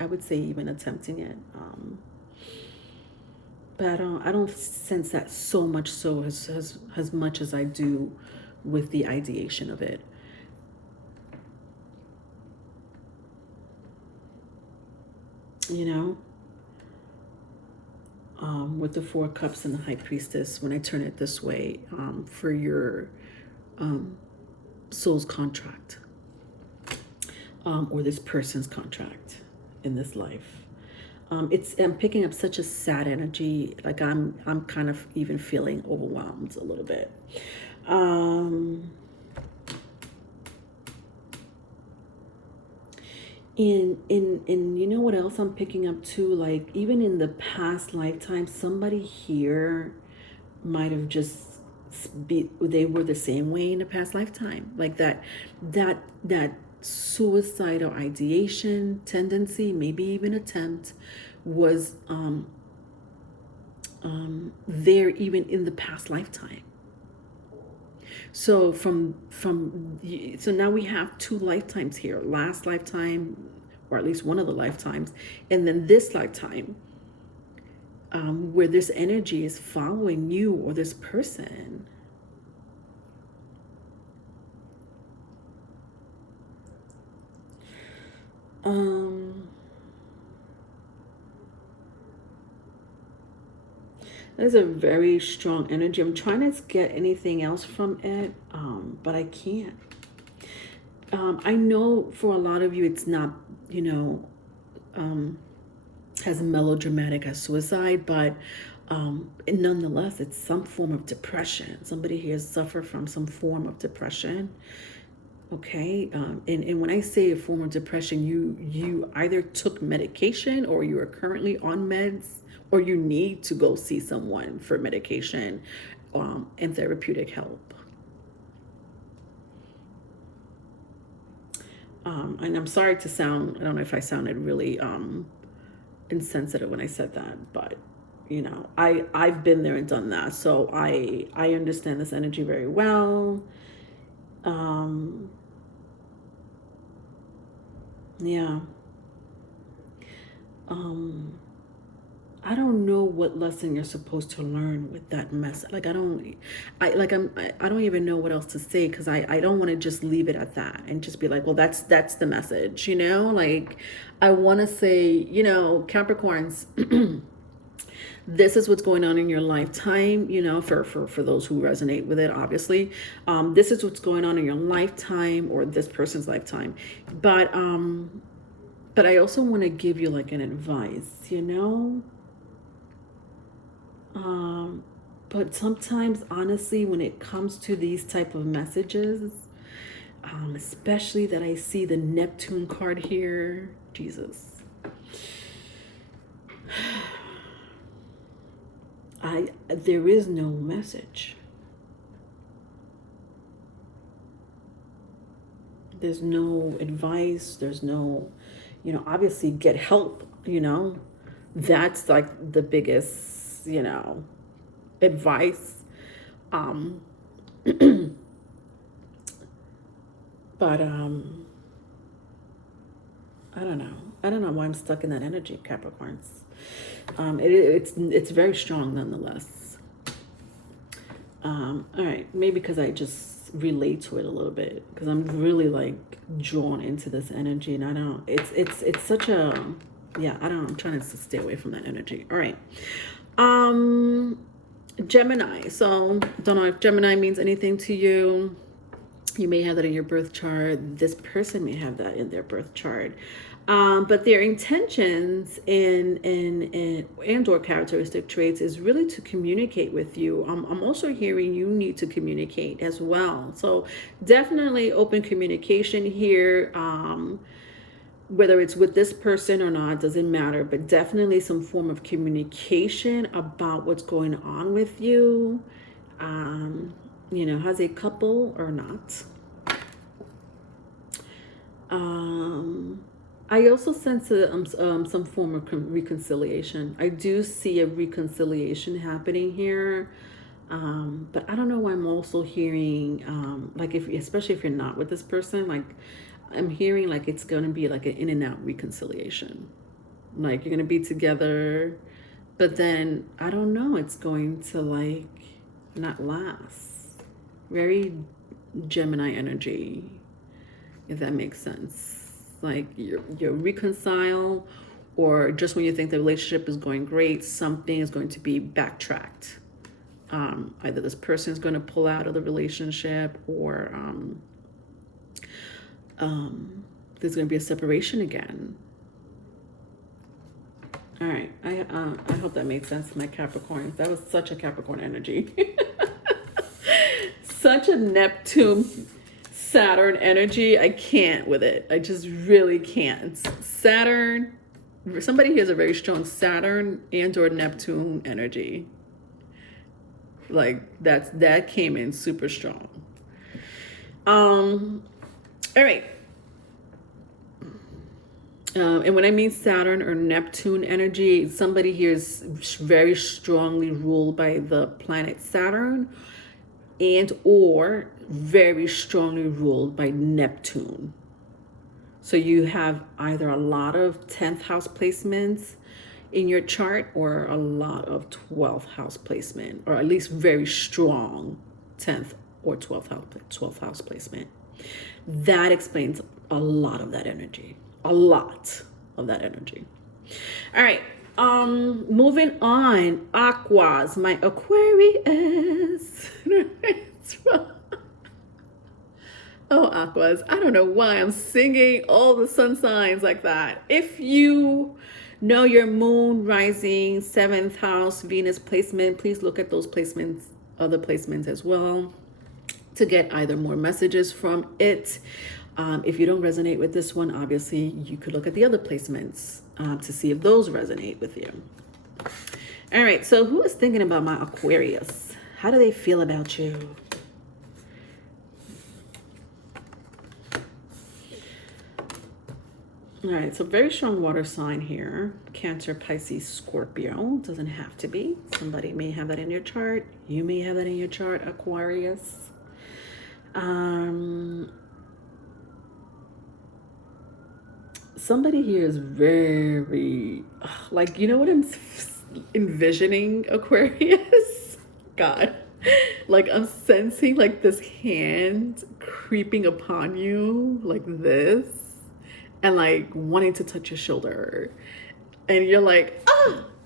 I would say even attempting it. But I don't sense that so much so as much as I do with the ideation of it. You know, with the Four Cups and the High Priestess, when I turn it this way, for your soul's contract, or this person's contract in this life. I'm picking up such a sad energy. Like I'm kind of even feeling overwhelmed a little bit. In you know what else I'm picking up too? Like even in the past lifetime, somebody here might have just they were the same way in the past lifetime. Like that suicidal ideation tendency, maybe even attempt, was there even in the past lifetime. So so now we have two lifetimes here, last lifetime, or at least one of the lifetimes, and then this lifetime, where this energy is following you or this person. That is a very strong energy. I'm trying to get anything else from it, but I can't. I know for a lot of you, it's not, as melodramatic as suicide, but nonetheless, it's some form of depression. Somebody here suffers from some form of depression. Okay, and when I say a form of depression, you either took medication, or you are currently on meds, or you need to go see someone for medication and therapeutic help. And I'm sorry to sound, I don't know if I sounded really insensitive when I said that, but I've been there and done that, so I understand this energy very well. Yeah. I don't know what lesson you're supposed to learn with that mess. Like I don't even know what else to say, because I don't want to just leave it at that and just be like, well, that's the message, like I want to say, Capricorns, this is what's going on in your lifetime, for those who resonate with it, obviously. This is what's going on in your lifetime, or this person's lifetime. But I also want to give you like an advice, but sometimes, honestly, when it comes to these type of messages, especially that I see the Neptune card here, Jesus, there is no message. There's no advice. There's no, obviously get help, that's like the biggest, advice. But I don't know why I'm stuck in that energy, Capricorns. It's very strong nonetheless. All right, maybe because I just relate to it a little bit, because I'm really like drawn into this energy, and I don't. It's such a, yeah. I don't know. I'm trying to stay away from that energy. All right. Gemini. So don't know if Gemini means anything to you. You may have that in your birth chart. This person may have that in their birth chart. But their intentions and or characteristic traits is really to communicate with you. I'm also hearing you need to communicate as well. So definitely open communication here. Whether it's with this person or not, doesn't matter, but definitely some form of communication about what's going on with you. You know, has a couple or not. I also sense some form of reconciliation. I do see a reconciliation happening here. But I don't know why I'm also hearing, like especially if you're not with this person, like I'm hearing like it's going to be like an in and out reconciliation. Like you're going to be together, but then I don't know, it's going to like not last. Very Gemini energy, if that makes sense. Like you're reconcile, or just when you think the relationship is going great, something is going to be backtracked. Either this person is going to pull out of the relationship, or there's going to be a separation again. All right, I hope that made sense to my Capricorn. That was such a Capricorn energy. Such a Neptune Saturn energy. I can't with it. I just really can't. Saturn, somebody here has a very strong Saturn and or Neptune energy. Like that came in super strong. All right. And when I mean Saturn or Neptune energy, somebody here is very strongly ruled by the planet Saturn, and or very strongly ruled by Neptune. So you have either a lot of 10th house placements in your chart, or a lot of 12th house placement, or at least very strong 10th or 12th house placement. That explains a lot of that energy. A lot of that energy. All right. Moving on. Aquas, my Aquarius. Oh, Aquas. I don't know why I'm singing all the sun signs like that. If you know your moon, rising, 7th house, Venus placement, please look at those placements, other placements as well, to get either more messages from it. If you don't resonate with this one, obviously you could look at the other placements to see if those resonate with you. All right, so who is thinking about my Aquarius? How do they feel about you? All right, so very strong water sign here. Cancer, Pisces, Scorpio. Doesn't have to be. Somebody may have that in your chart. You may have that in your chart, Aquarius. Somebody here is very, like, you know what I'm envisioning, Aquarius? God. Like, I'm sensing, like, this hand creeping upon you, like this, and, like, wanting to touch your shoulder. And you're like,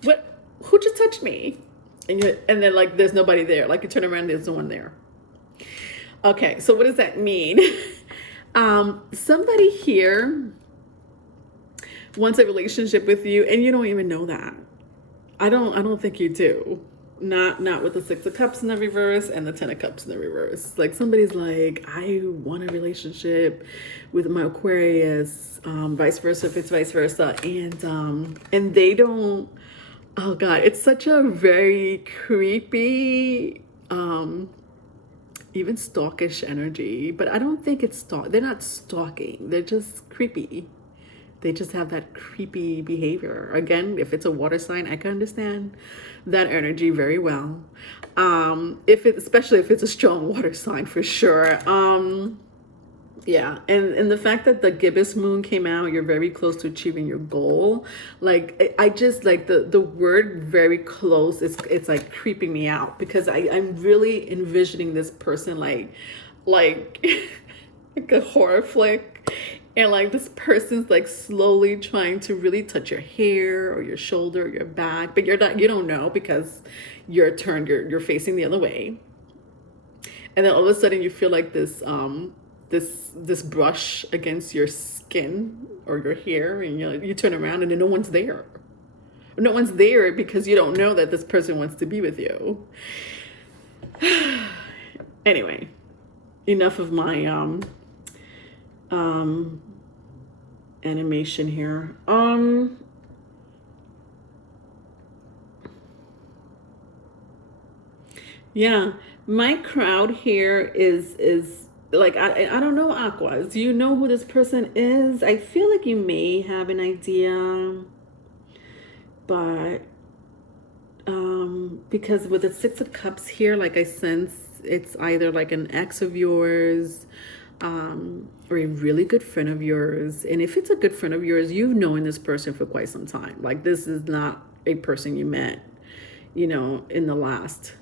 what? Who just touched me? And then, like, there's nobody there. Like, you turn around, there's no one there. Okay, so what does that mean? Somebody here wants a relationship with you, and you don't even know that. I don't think you do. Not with the 6 of Cups in the reverse and the 10 of Cups in the reverse. Like, somebody's like, I want a relationship with my Aquarius, vice versa if it's vice versa, and they don't. Oh God, it's such a very creepy, even stalkish energy. But I don't think it's they're not stalking. They're just creepy. They just have that creepy behavior. Again, if it's a water sign, I can understand that energy very well. Especially if it's a strong water sign, for sure. Yeah, and the fact that the gibbous moon came out, you're very close to achieving your goal. Like, I just like the word very close. It's like creeping me out, because I'm really envisioning this person like like a horror flick. And like this person's like slowly trying to really touch your hair or your shoulder or your back, but you don't know because you're facing the other way. And then all of a sudden you feel like this brush against your skin or your hair, and you turn around and then no one's there. No one's there because you don't know that this person wants to be with you. Anyway, enough of my animation here. Yeah, my crowd here is like I don't know, Aquas. Do you know who this person is? I feel like you may have an idea, but because with the Six of Cups here, like I sense it's either like an ex of yours, or a really good friend of yours. And if it's a good friend of yours, you've known this person for quite some time. Like this is not a person you met, in the last,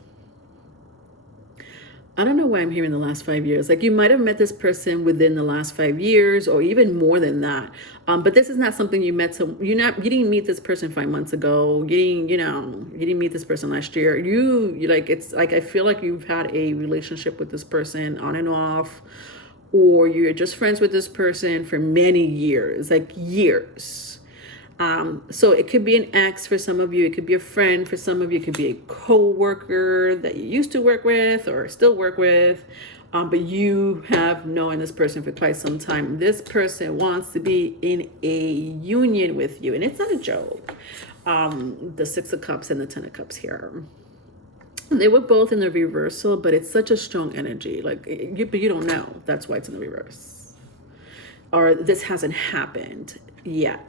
I don't know why I'm hearing the last 5 years. Like you might have met this person within the last 5 years or even more than that. But this is not something you met. So you didn't meet this person 5 months ago. You didn't meet this person last year. You like, it's like, I feel like you've had a relationship with this person on and off, or you're just friends with this person for many years, like years. So it could be an ex for some of you. It could be a friend for some of you. It could be a co-worker that you used to work with or still work with. But you have known this person for quite some time. This person wants to be in a union with you. And it's not a joke. The Six of Cups and the Ten of Cups here. They were both in the reversal, but it's such a strong energy. Like, but you don't know. That's why it's in the reverse. Or this hasn't happened yet,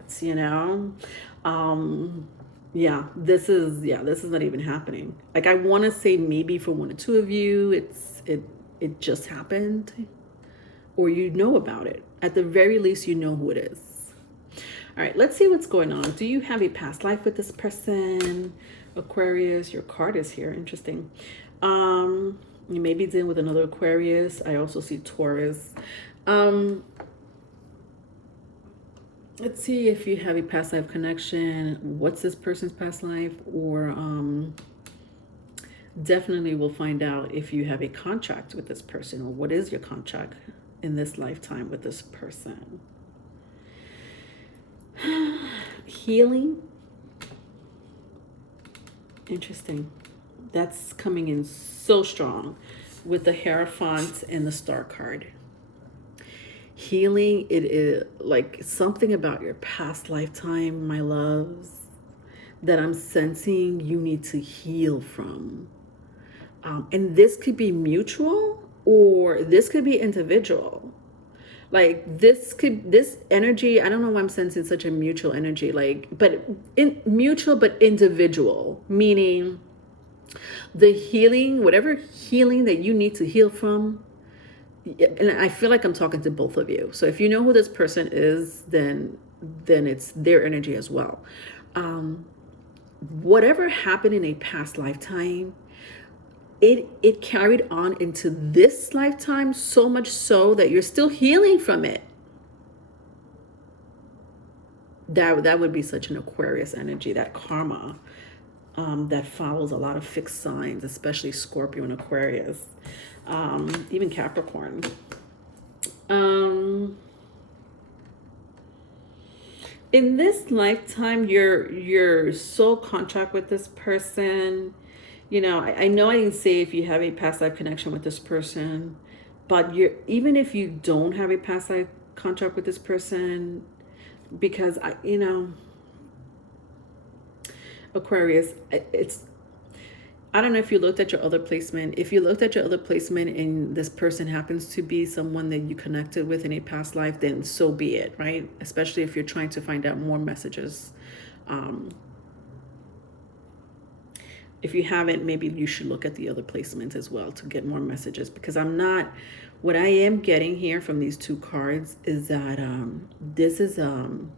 yeah, this is not even happening. Like I want to say maybe for one or two of you it just happened, or you know about it. At the very least, you know who it is. All right, let's see what's going on. Do you have a past life with this person? Aquarius, your card is here. Interesting. You may be dealing with another Aquarius. I also see Taurus. Let's see if you have a past life connection. What's this person's past life? Or definitely we'll find out if you have a contract with this person, or what is your contract in this lifetime with this person. Healing. Interesting. That's coming in so strong with the Hierophant and the Star card. Healing, it is like something about your past lifetime, my loves, that I'm sensing you need to heal from. And this could be mutual or this could be individual. Like this energy, I don't know why I'm sensing such a mutual energy, like, but mutual but individual, meaning the healing, whatever healing that you need to heal from. And I feel like I'm talking to both of you. So if you know who this person is, then it's their energy as well. Whatever happened in a past lifetime, it carried on into this lifetime, so much so that you're still healing from it. That would be such an Aquarius energy, that karma that follows a lot of fixed signs, especially Scorpio and Aquarius. Even Capricorn. In this lifetime, your soul contract with this person, I know I didn't say if you have a past life connection with this person, but even if you don't have a past life contract with this person, because Aquarius, I don't know if you looked at your other placement. If you looked at your other placement and this person happens to be someone that you connected with in a past life, then so be it, right? Especially if you're trying to find out more messages. If you haven't, maybe you should look at the other placements as well to get more messages, because what I am getting here from these two cards is that this is an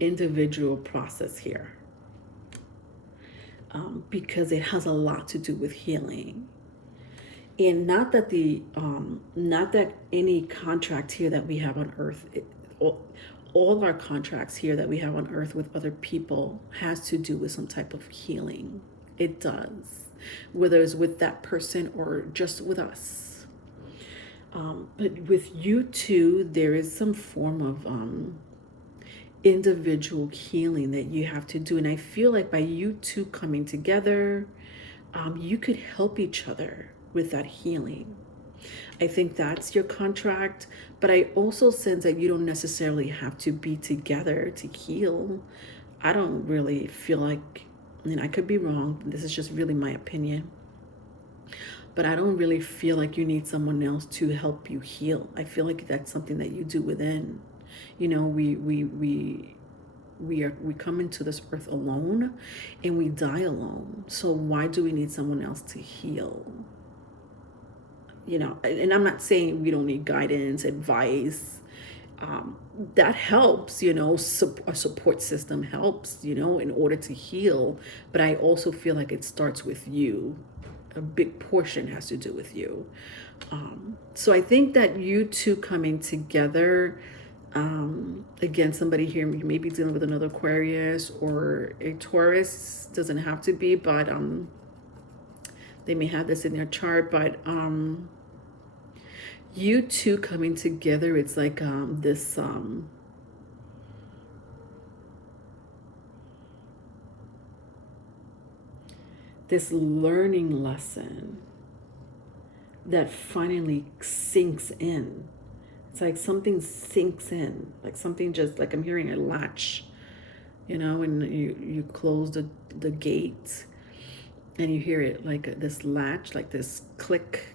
individual process here. Because it has a lot to do with healing. And not that any contract here that we have on earth, all our contracts here that we have on earth with other people has to do with some type of healing. It does, whether it's with that person or just with us. But with you two, there is some form of individual healing that you have to do. And I feel like by you two coming together, you could help each other with that healing. I think that's your contract, but I also sense that you don't necessarily have to be together to heal. I don't really feel like, I could be wrong. This is just really my opinion. But I don't really feel like you need someone else to help you heal. I feel like that's something that you do within. You know, we come into this earth alone and we die alone. So why do we need someone else to heal? You know, and I'm not saying we don't need guidance, advice. That helps, you know, a support system helps, you know, in order to heal. But I also feel like it starts with you. A big portion has to do with you. So I think that you two coming together, again, somebody here may be dealing with another Aquarius or a Taurus, doesn't have to be, but they may have this in their chart, but you two coming together, it's like this learning lesson that finally sinks in. It's like something sinks in, like something just like I'm hearing a latch, you know, when you close the gate and you hear it like this latch, like this click,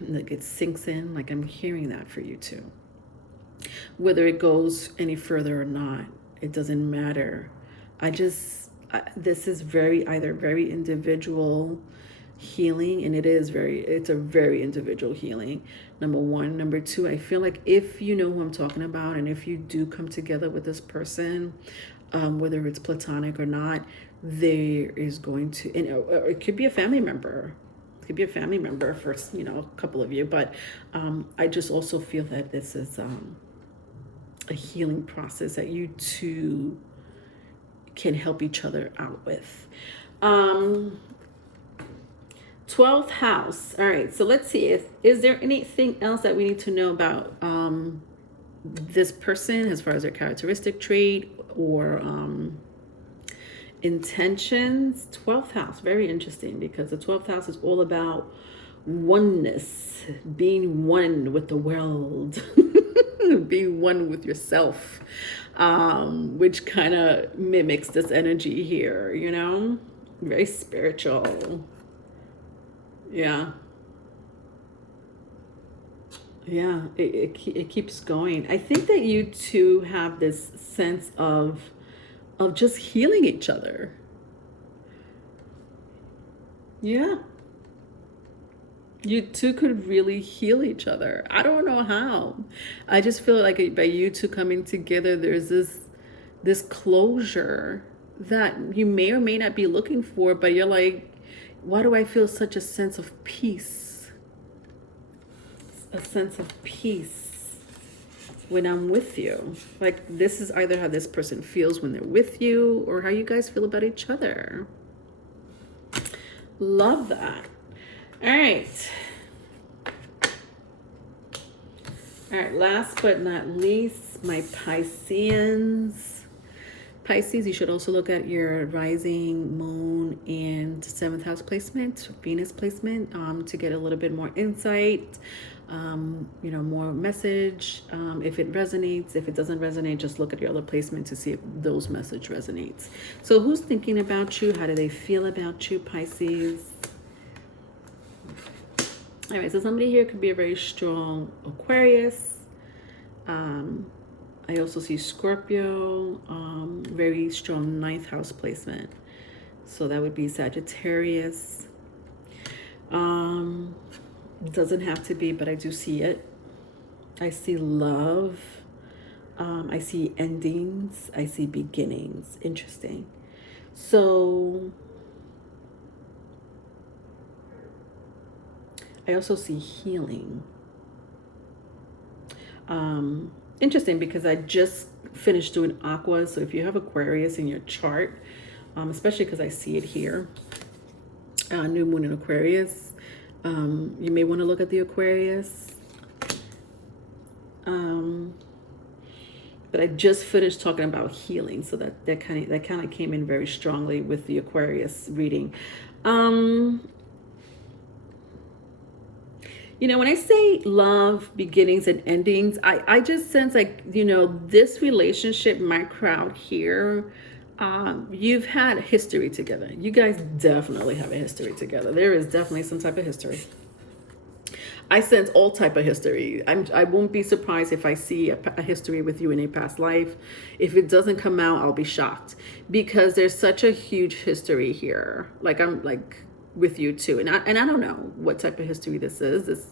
like it sinks in. Like I'm hearing that for you too. Whether it goes any further or not, it doesn't matter. This is either very individual healing, and it's a very individual healing, number one. Number two, I feel like if you know who I'm talking about, and if you do come together with this person, whether it's platonic or not, there is going to, and it could be a family member. It could be a family member for, you know, a couple of you, but I just also feel that this is a healing process that you two can help each other out with. 12th house. All right, so let's see, is there anything else that we need to know about this person as far as their characteristic trait or intentions? 12th house, very interesting, because the 12th house is all about oneness, being one with the world, being one with yourself, which kind of mimics this energy here, you know, very spiritual. Yeah. Yeah, it keeps going. I think that you two have this sense of just healing each other. Yeah. You two could really heal each other. I don't know how. I just feel like by you two coming together, there's this closure that you may or may not be looking for, but you're like, why do I feel such a sense of peace? A sense of peace when I'm with you. Like, this is either how this person feels when they're with you or how you guys feel about each other. Love that. All right. All right, last but not least, my Pisceans. Pisces, you should also look at your rising, moon, and 7th house placement, Venus placement, to get a little bit more insight, you know, more message. If it resonates, if it doesn't resonate, just look at your other placement to see if those message resonates. So who's thinking about you? How do they feel about you, Pisces? All right, so somebody here could be a very strong Aquarius. I also see Scorpio, very strong 9th house placement. So that would be Sagittarius. Doesn't have to be, but I do see it. I see love. I see endings. I see beginnings. Interesting. So I also see healing. Interesting, because I just finished doing aqua. So if you have Aquarius in your chart, especially because I see it here, new moon in Aquarius, you may want to look at the Aquarius. But I just finished talking about healing, so that kind of came in very strongly with the Aquarius reading. You know, when I say love, beginnings and endings, I just sense like, you know, this relationship, my crowd here, you've had history together. You guys definitely have a history together. There is definitely some type of history. I sense all type of history. I won't be surprised if I see a history with you in a past life. If it doesn't come out, I'll be shocked, because there's such a huge history here. Like, I'm like with you too, and I don't know what type of history this is.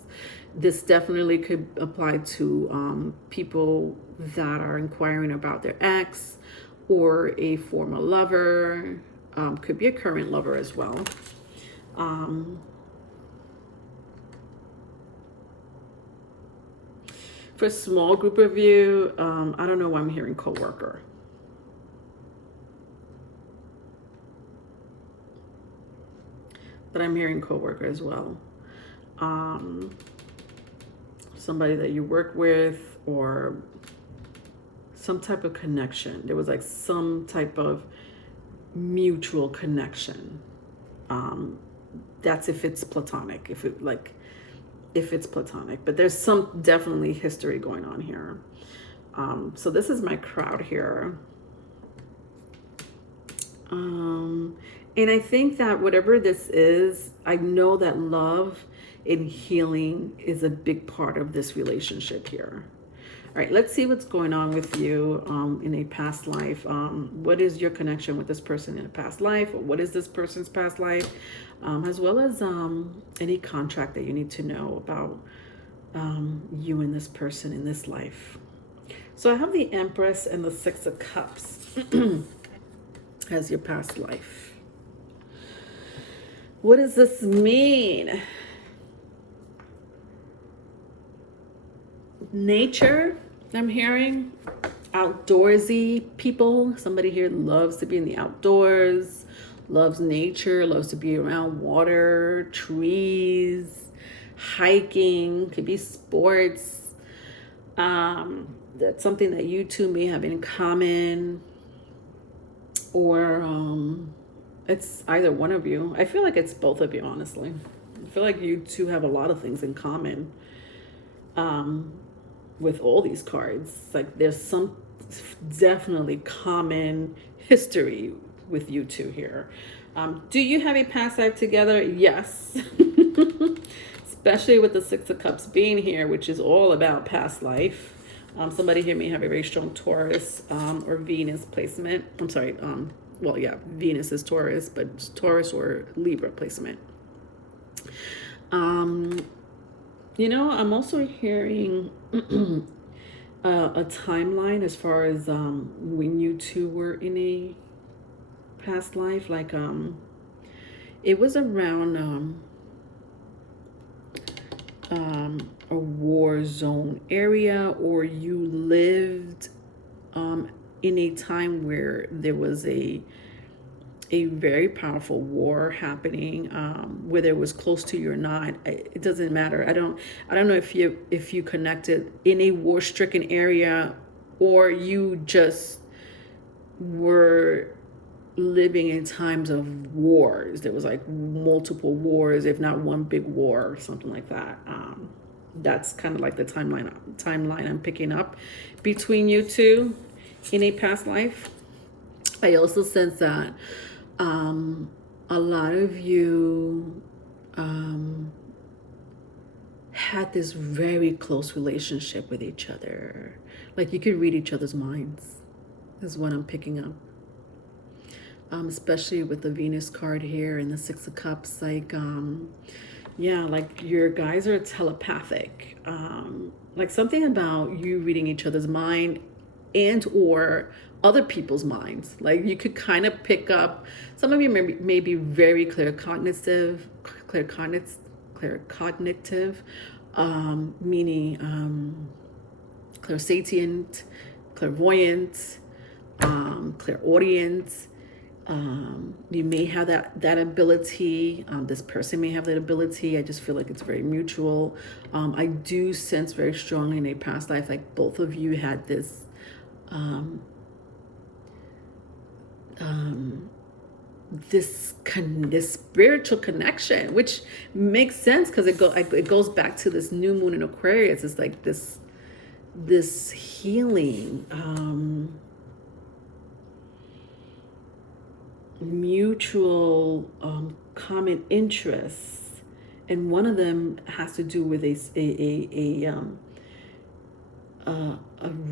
This definitely could apply to people that are inquiring about their ex or a former lover. Could be a current lover as well. For a small group of you, I don't know why I'm hearing coworker. But I'm hearing coworker as well. Somebody that you work with, or some type of connection. There was like some type of mutual connection. That's if it's platonic. If it's platonic, but there's some definitely history going on here. So this is my crowd here. And I think that whatever this is, I know that love and healing is a big part of this relationship here. All right, let's see what's going on with you in a past life. What is your connection with this person in a past life? Or what is this person's past life? As well as any contract that you need to know about you and this person in this life. So I have the Empress and the Six of Cups as your past life. What does this mean? Nature, I'm hearing. Outdoorsy people. Somebody here loves to be in the outdoors, loves nature, loves to be around water, trees, hiking, could be sports. That's something that you two may have in common, or it's either one of you. I feel like it's both of you, honestly. I feel like you two have a lot of things in common with all these cards. Like, there's some definitely common history with you two here. Do you have a past life together? Yes. Especially with the Six of Cups being here, which is all about past life. Somebody here may have a very strong Taurus or Venus placement. I'm sorry. Well, yeah, Venus is Taurus, but Taurus or Libra placement. You know, I'm also hearing a timeline as far as when you two were in a past life. Like, it was around a war zone area, or you lived in a time where there was a very powerful war happening, whether it was close to you or not. It doesn't matter. I don't know if you connected in a war-stricken area, or you just were living in times of wars. There was like multiple wars, if not one big war or something like that. That's kind of like the timeline I'm picking up between you two in a past life. I also sense that a lot of you had this very close relationship with each other. Like, you could read each other's minds, is what I'm picking up. Especially with the Venus card here and the Six of Cups. Like, yeah, like your guys are telepathic. Like, something about you reading each other's mind and or other people's minds. Like, you could kind of pick up, some of you may be very claircognizant, claircognitive, meaning clairsentient, clairvoyant, clairaudient. You may have that ability. This person may have that ability. I just feel like it's very mutual. I do sense very strongly in a past life, like both of you had this this spiritual connection, which makes sense because it goes back to this new moon in Aquarius. It's like this healing, mutual common interests, and one of them has to do with a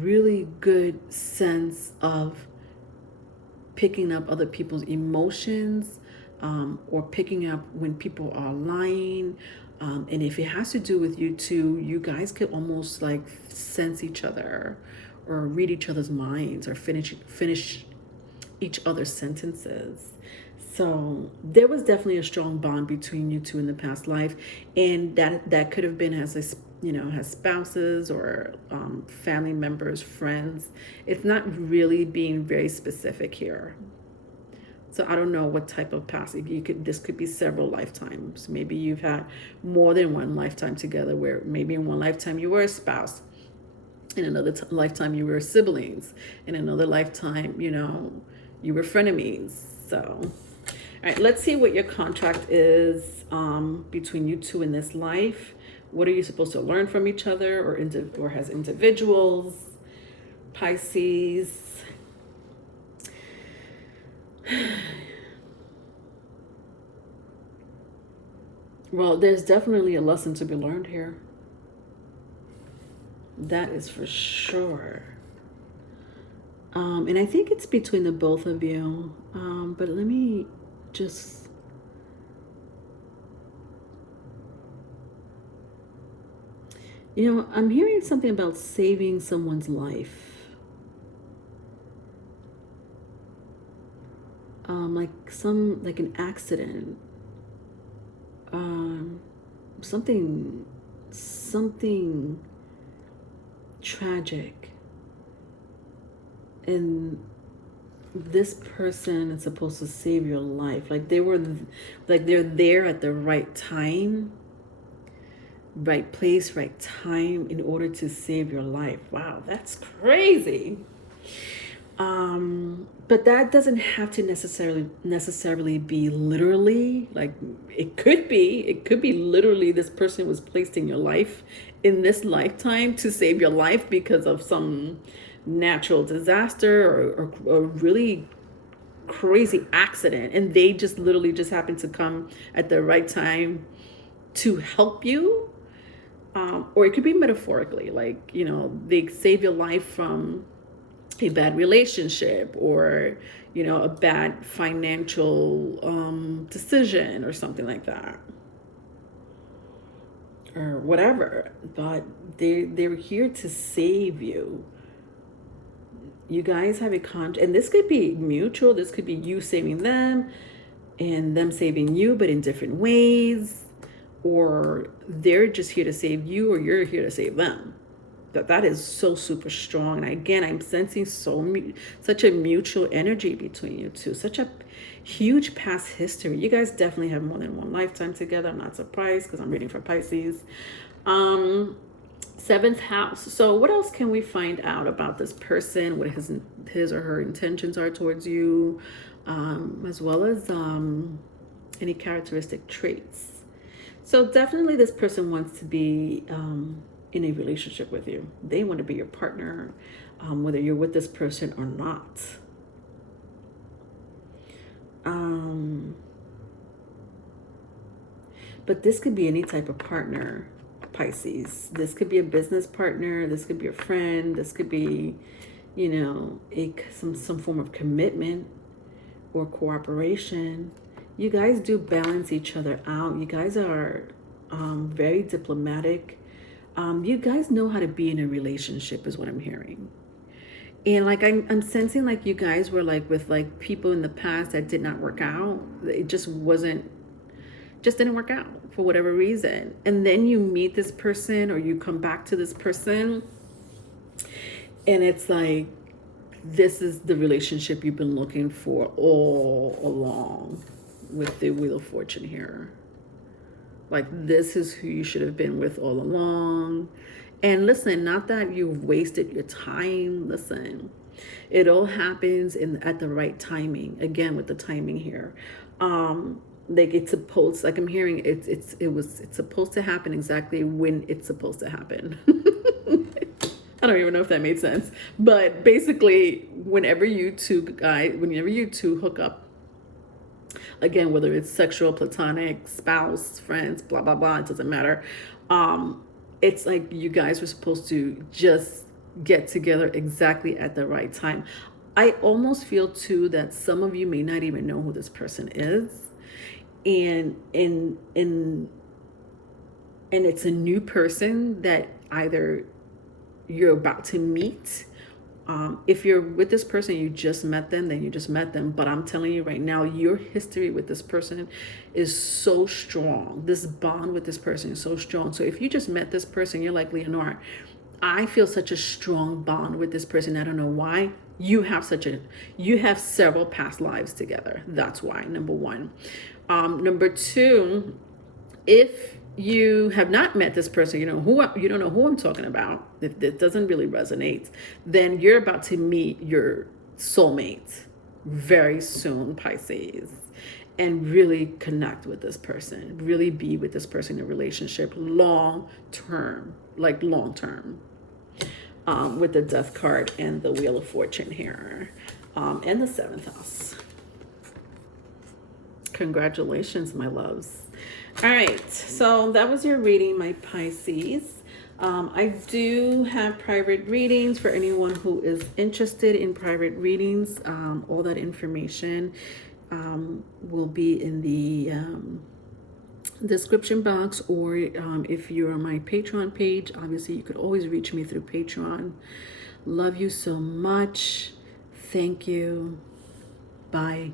really good sense of picking up other people's emotions, or picking up when people are lying. And if it has to do with you two, you guys could almost like sense each other or read each other's minds or finish each other's sentences. So there was definitely a strong bond between you two in the past life, and that could have been as spouses or family members, friends. It's not really being very specific here. So I don't know what type of past. This could be several lifetimes. Maybe you've had more than one lifetime together, where maybe in one lifetime you were a spouse, in another lifetime you were siblings, in another lifetime, you were frenemies. So, all right, let's see what your contract is between you two in this life. What are you supposed to learn from each other, or as individuals? Pisces. Well, there's definitely a lesson to be learned here. That is for sure. And I think it's between the both of you. But let me just... I'm hearing something about saving someone's life. Like an accident. Something tragic. And this person is supposed to save your life. Like they're there at the right time, right place, right time, in order to save your life. Wow, that's crazy. But that doesn't have to necessarily be literally. Like it could be literally this person was placed in your life in this lifetime to save your life because of some natural disaster or really crazy accident, and they just literally just happened to come at the right time to help you. Or it could be metaphorically, like they save your life from a bad relationship, or a bad financial decision or something like that, or whatever. But they're here to save you. You guys have a contract, and this could be mutual. This could be you saving them and them saving you, but in different ways. Or they're just here to save you, or you're here to save them. That is so super strong. And again, I'm sensing such a mutual energy between you two, such a huge past history. You guys definitely have more than one lifetime together. I'm not surprised because I'm reading for Pisces. 7th house. So what else can we find out about this person, what his or her intentions are towards you, as well as any characteristic traits. So definitely this person wants to be in a relationship with you. They want to be your partner, whether you're with this person or not. But this could be any type of partner, Pisces. This could be a business partner. This could be a friend. This could be, some form of commitment or cooperation. You guys do balance each other out. You guys are very diplomatic. You guys know how to be in a relationship, is what I'm hearing. And like I'm sensing like you guys were like with like people in the past that did not work out. It just wasn't, just didn't work out for whatever reason. And then you meet this person or you come back to this person and it's like, this is the relationship you've been looking for all along with the Wheel of Fortune here. Like, this is who you should have been with all along. And listen, not that you've wasted your time. Listen, it all happens at the right timing. Again, with the timing here. Like, it's supposed, like I'm hearing, it's supposed to happen exactly when it's supposed to happen. I don't even know if that made sense. But basically, whenever you two hook up, again, whether it's sexual, platonic, spouse, friends, blah, blah, blah, it doesn't matter. It's like you guys were supposed to just get together exactly at the right time. I almost feel too that some of you may not even know who this person is. And it's a new person that either you're about to meet. If you're with this person, you just met them, then you just met them. But I'm telling you right now, your history with this person is so strong. This bond with this person is so strong. So if you just met this person, you're like, Leonore, I feel such a strong bond with this person. I don't know why. You have several past lives together. That's why, number one. Number two, if you have not met this person, you don't know who I'm talking about, if it doesn't really resonate, then you're about to meet your soulmate very soon, Pisces, and really connect with this person, really be with this person in a relationship long term, with the Death card and the Wheel of Fortune here, and the 7th house. Congratulations, my loves. All right, so that was your reading, my Pisces. I do have private readings for anyone who is interested in private readings. All that information will be in the description box, or if you're on my Patreon page, obviously you could always reach me through Patreon. Love you so much. Thank you. Bye.